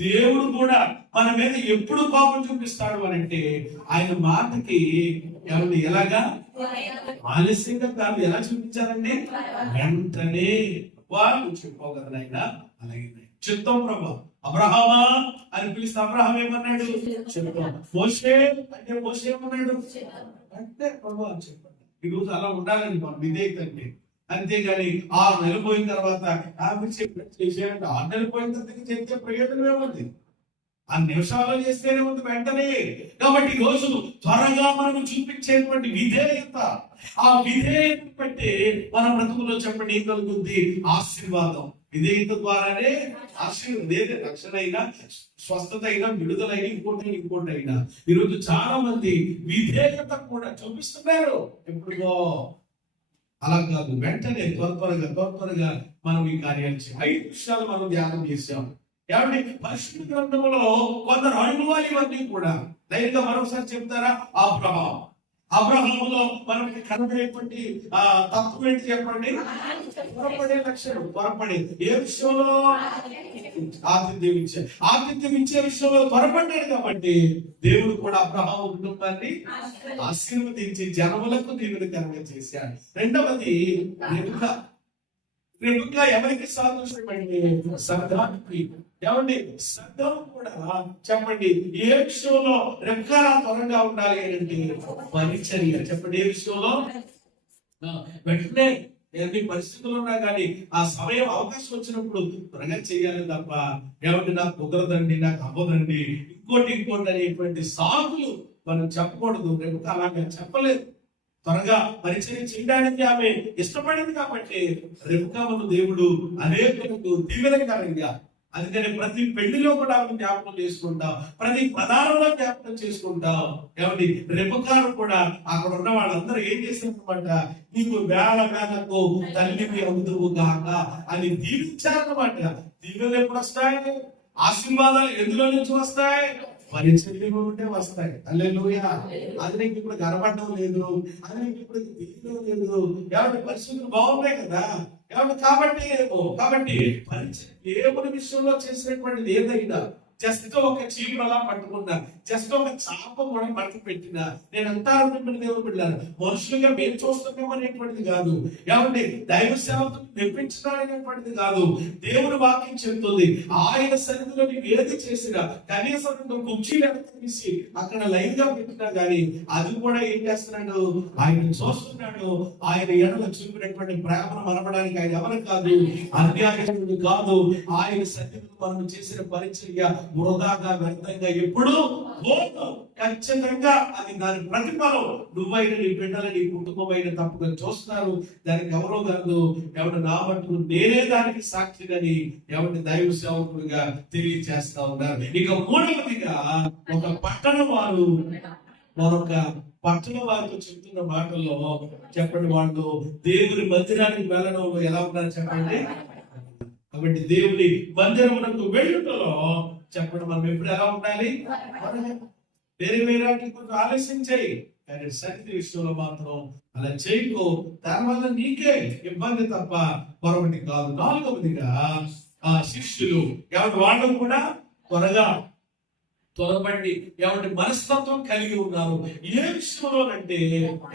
దేవుడు కూడా మన మీద ఎప్పుడు కోపం చూపిస్తాడు అని అంటే ఆయన మాటకి ఏమంటే ఎలాగా ఆలస్యంగా కాదు, ఎలా చూపించారండి? వెంటనే వాళ్ళు చెప్పుకోగలరు ఆయన. అలాగే చిత్తం ప్రభా అబ్రహామా అని పిలిస్తే అబ్రహాం ఏమన్నాడు? చిత్తం. మోషే అంటే మోషే ఏమన్నాడు? అంటే ప్రభా అని చెప్పండి. ఈ రోజు అలా ఉండాలని మనం విధేయత అంటే. అంతేగాని 6 నెలలు పోయిన తర్వాత చేసేయాలంటే 6 నెలలు పోయిన తర్వాత చేస్తే ప్రయోజనం ఏముంది? ఆ నిమిషాల్లో చేస్తేనే ఉంది వెంటనే. కాబట్టి ఈ రోజు త్వరగా మనకు చూపించేటువంటి విధేయత, ఆ విధేయత బట్టి మన బ్రతుకులో చెప్పండి ఏం కలుగుతుంది? ఆశీర్వాదం. విధేయత ద్వారానే ఆశీర్వాదం. రక్షణ అయినా, స్వస్థత అయినా, విడుదలైనా, ఇంకోటైనా. ఈరోజు చాలా మంది విధేయత కూడా చూపిస్తున్నారు. ఎప్పుడుగో అలా కాదు, వెంటనే త్వరగా మనం ఈ కార్యాలు 5 విషయాలు మనం ధ్యానం చేసాం. ఏమంటే పరిశుద్ధ గ్రంథంలో కొందరు అనుభవాలు ఇవన్నీ కూడా ధైర్యంగా మరొకసారి చెప్తారా? అబ్రహాములో మనకి కనబడేటువంటి తత్వం ఏంటి చెప్పండి? త్వరపడే లక్షణం. త్వరపడే ఏ విషయంలో? ఆతిథ్యం ఇచ్చే విషయంలో త్వరపడ్డాడు కాబట్టి దేవుడు కూడా అబ్రహాము కుటుంబాన్ని ఆశీర్వదించి జనములకు దీవెనకరంగా చేశాడు. రెండవది రెబెకా ఎవరికి సాదృశ్యం అంటే సంఘానికి. ఏమండి సంఘం కూడా చెప్పండి ఏ విషయంలో రెబెకా త్వరగా ఉండాలి అంటే పరిచర్య. చెప్పండి ఏ విషయంలో? వెంటనే ఎన్ని పరిస్థితులు ఉన్నా కానీ ఆ సమయం అవకాశం వచ్చినప్పుడు త్వరగా చేయాలి తప్ప ఏమంటే నాకు కుదరదండి, నాకు అవ్వదండి, ఇంకోటి అనేటువంటి సాకులు మనం చెప్పకూడదు. రెబెకా అలాగే చెప్పలేదు. త్వరగా పరిచయం చేయడానికి ఆమె ఇష్టపడింది కాబట్టి రెబెకాను దేవుడు అనేకులకు దీవెనకరంగా, అందుకని ప్రతి పెళ్లిలో కూడా ఆమె జ్ఞాపకం చేసుకుంటాం, ప్రతి ప్రధానంలో జ్ఞాపకం చేసుకుంటాం. ఏమండి రెబెకాను కూడా అక్కడ ఉన్న వాళ్ళందరూ ఏం చేశారన్నమాట? నీకు వేలకు తల్లివి అవుదువు గాక అని దీవించారన్నమాట. దీవెనలు ఎప్పుడు వస్తాయి? ఆశీర్వాదాలు ఎందులో నుంచి వస్తాయి? పరిచర్యలో ఉంటే వస్తాయి. హల్లెలూయా. అది నీకు ఇప్పుడు కనబడడం లేదు, అది నీకు ఇప్పుడు తెలియడం లేదు. కాబట్టి పరిస్థితులు బాగున్నాయి కదా. కాబట్టి దేవుని విషయంలో చేసినటువంటిది ఏదైనా జస్ట్ ఒక చీపురు అలా పట్టుకున్నా, జస్ట్ ఒక చాప కూడా మడత పెట్టినా, నేను అంటారు మిమ్మల్ని దేవుడు బిడ్డలారా, మనుషులుగా మేము చూస్తున్నాం అనేటువంటిది కాదు. ఏమంటే దైవ సేవకు మెప్పించడానికటువంటిది కాదు. దేవుడు వాక్యం చెప్తుంది ఆయన సన్నిధిలో నీవు ఏది చేసినా కనీసం కుర్చీలు తీసి అక్కడ లైన్ గా పెట్టినా గానీ అది కూడా ఏం చేస్తున్నాడు? ఆయన చూస్తున్నాడు. ఆయన ఎడల చూపినటువంటి ప్రేమను మనపడానికి ఆయన ఎవరు కాదు, అన్యాయకుడు కాదు. ఆయన సన్నిధిలో మనం చేసిన పరిచర్య వృధాగా వ్యర్థంగా ఎప్పుడు పోదు. ఖచ్చితంగా అది దాని ప్రతిఫలం నువ్వైన నీ బిడ్డలు నీ కుటుంబమైన తప్పుగా చూస్తారు. దానికి ఎవరో కాదు, ఎవరు నా మటుకు నేనే దానికి సాక్షిని ఎవరి దైవ సేవకుడిగా తెలియజేస్తా ఉన్నారు. ఇక మూడవదిగా ఒక పట్టణ వారు మరొక పట్టణ వారితో చెప్తున్న మాటల్లో చెప్పండి, వాళ్ళు దేవుని మందిరానికి వెళ్ళడంలో ఎలా ఉన్నారు చెప్పండి. కాబట్టి దేవుని మందిరమునకు వెళ్ళుటలో చెప్పండి మనం ఎప్పుడు ఎలా ఉండాలి? వేరే కొంచెం ఆలస్యం చేయి, కానీ సన్నిధి విషయంలో మాత్రం అలా చేయకు. దానివల్ల నీకే ఇబ్బంది తప్ప మరొకటి కాదు. నాలుగవదిగా ఆ శిష్యులు ఎవరి వాళ్ళు కూడా త్వరపడి ఎవరి మనస్తత్వం కలిగి ఉన్నారు. ఏ విషయంలోనంటే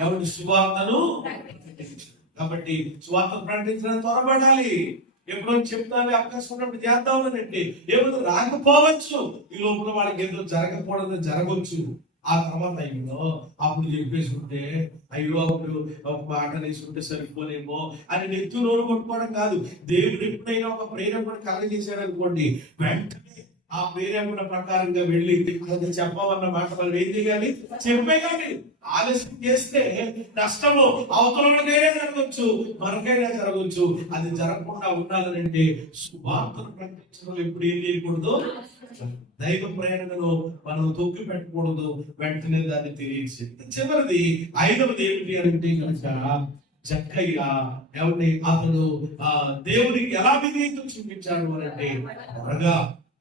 ఎవరి సువార్తను. కాబట్టి సువార్తను ప్రకటించడానికి త్వరపడాలి. ఎప్పుడో చెప్తాను అవకాశం ఉన్నప్పుడు చేద్దామనండి. ఏమో రాకపోవచ్చు, ఈ లోపల వాళ్ళకి ఏదో జరగకూడదు జరగవచ్చు. ఆ తర్వాత అయ్యో అప్పుడు చెప్పేసుకుంటే, అయ్యో అప్పుడు ఒక మాట వేసుకుంటే సరిపోలేమో అని నెత్తు నోరు కొట్టుకోవడం కాదు. దేవుడు ఎప్పుడైనా ఒక ప్రేరేపణ కలగజేశాడు అనుకోండి, వెంటనే ఆ ప్రేరేపణ ప్రకారంగా వెళ్ళి అది చెప్పవన్న మాట మనం ఏం చేయాలి, చెప్పేయాలి. ఆలస్యం చేస్తే నష్టము అవతలకైనా జరగవచ్చు, మనకైనా జరగవచ్చు. అది జరగకుండా ఉండాలంటే సువార్తను ప్రకటించడం ఎప్పుడు ఏం చేయకూడదు, దైవ ప్రేరణను మనం తొక్కి పెట్టకూడదు, వెంటనే దాన్ని తెలియచి. చివరిది 5వది ఏమిటి అంటే కనుక జక్కయ్య ఎవరిని అతడు దేవునికి ఎలా విధేయత చూపించాడు అని అంటే త్వరగా,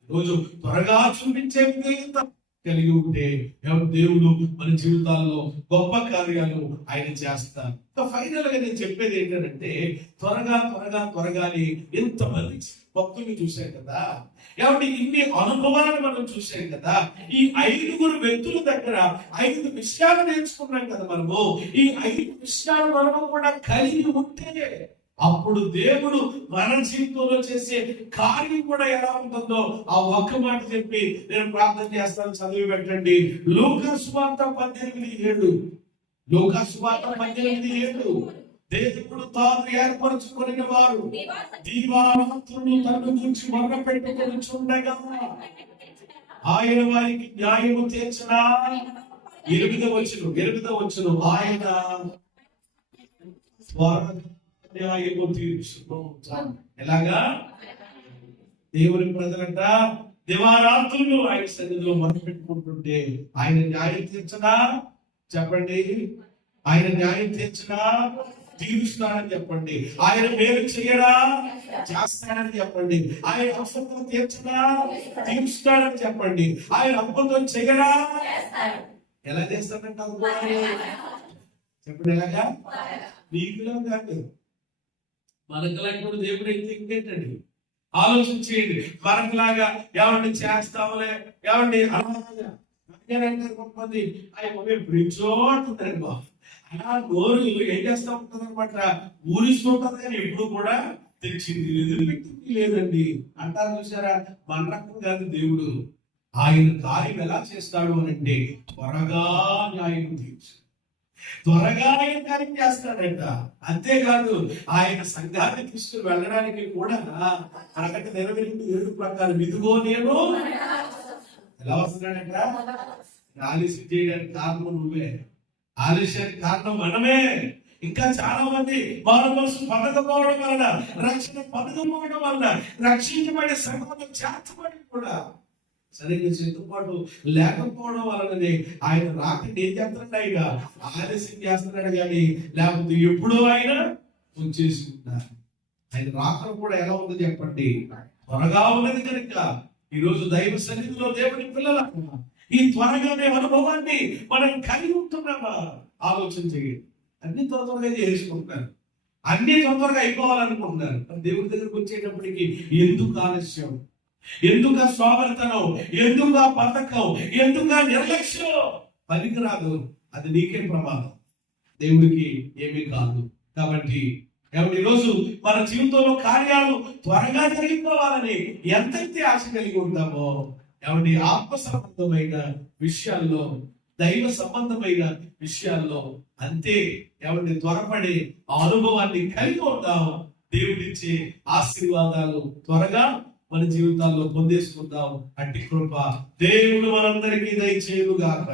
రోజు త్వరగా చూపించే విధేయత కలిగి ఉంటే దేవుడు మన జీవితాల్లో గొప్ప కార్యాలు ఆయన చేస్తారు. ఫైనల్ గా నేను చెప్పేది ఏంటంటే త్వరగాని ఎంతమంది భక్తుల్ని చూశాం కదా, కాబట్టి ఇన్ని అనుభవాలను మనం చూసాం కదా. ఈ 5 వ్యక్తుల దగ్గర 5 విషయాలు నేర్చుకున్నాం కదా మనము. ఈ 5 విషయాలు మనము కూడా కలిగి ఉంటే అప్పుడు దేవుడు మన జీవితంలో చేసే కార్యం కూడా ఎలా ఉంటుందో ఆ ఒక్క మాట చెప్పి నేను ప్రార్థన చేస్తాను. చదివి పెట్టండి. లూకా సువార్త 18:7. లూకా సువార్త 18:7. దేవుడు తాను ఏర్పరచుకుని వారు దీవారాత్రులు తన గురించి మొదలు పెట్టుకుని చూడగా ఆయన వారికి న్యాయము తీర్చిన 8వ వచనం ఆయన న్యాయము తీర్చును. ఎలాగా? దేవుని ప్రజలంట దివారాత్రులు ఆయన సన్నిధిలో మొదలు పెట్టుకుంటుంటే ఆయన న్యాయం తీర్చనా? చెప్పండి. ఆయన న్యాయం తీర్చనా? తీరుస్తాడని చెప్పండి. ఆయన మేలు చేయడా? చేస్తాడని చెప్పండి. ఆయన అవసరం తీర్చడా? తీరుస్తాడని చెప్పండి. ఆయన అద్భుతం చేయడా? ఎలా చేస్తాడంట? చెప్పండి. ఎలాగా? నీకులా కాదు, మనకులాగా కూడా దేవుడు అయితే ఇంకేంటండి, ఆలోచించేయండి. మనకులాగా ఏమండి చేస్తాములే, ఏమండి అలాగా అంటారు కొంతమంది. ఆయన ప్రిచోటుంటారండి బాబు. అలా నోరు ఏం చేస్తా ఉంటుంది అనమాట, ఊరిస్తుంటది కానీ ఎప్పుడు కూడా తెచ్చింది ఎదురుపెట్టింది లేదండి అంటారు. చూసారా? మన రకం కాదు దేవుడు. ఆయన కార్యం ఎలా చేస్తాడు అని అంటే త్వరగా న్యాయం తీర్చు, త్వరగా ఆయన కార్యం చేస్తాడంట. అంతేకాదు ఆయన సంఘాన్ని తీసుకుని వెళ్ళడానికి కూడా 1:27 ప్రకారం ఇదిగో నేను ఎలా వస్తున్నాడంట. ఆలస్యం చేయడానికి కారణం నువ్వే, ఆలస్యానికి కారణం మనమే. ఇంకా చాలా మంది మారు మనసు పొందకపోవడం వలన, రక్షణ పొందకపోవడం వలన, రక్షించబడే సంఘంలో చేర్చబడి కూడా సరిగ్గా సిద్ధపాటు లేకపోవడం వలననే ఆయన రాకండి ఏం చేస్తున్నాడు, ఆయన ఆలస్యం చేస్తున్నాడు కానీ లేకపోతే ఎప్పుడో ఆయన వచ్చేసుకుంటారు. ఆయన రాకను కూడా ఎలా ఉందో చెప్పండి, త్వరగా ఉన్నది కనుక ఈరోజు దైవ సన్నిధిలో దేవుని పిల్లల ఈ త్వరగానే అనుభవాన్ని మనం కలిగి ఉంటున్నామా? ఆలోచన చేయండి. అన్ని త్వరగా చేసుకుంటున్నారు, అన్ని తొందరగా అయిపోవాలనుకుంటున్నారు. దేవుడి దగ్గరకు వచ్చేటప్పటికి ఎందుకు ఆలస్యం, ఎందుకు సోమరితనం, ఎందుకు పథకం, ఎందుకు నిర్లక్ష్యం? పనికిరాదు, అది నీకే ప్రమాదం, దేవుడికి ఏమీ కాదు. కాబట్టి ఈరోజు మన జీవితంలో కార్యాలు త్వరగా జరిగిపోవాలని ఎంతైతే ఆశ కలిగి ఉంటామో, ఆత్మ సంబంధమైన విషయాల్లో, దైవ సంబంధమైన విషయాల్లో అంతే త్వరపడే అనుభవాన్ని కలిగి ఉంటాం. దేవుడిచ్చే ఆశీర్వాదాలు త్వరగా మన జీవితాల్లో పొందేసుకుందాం. అట్టి కృప దేవుడు మనందరికీ దయచేయుగాక.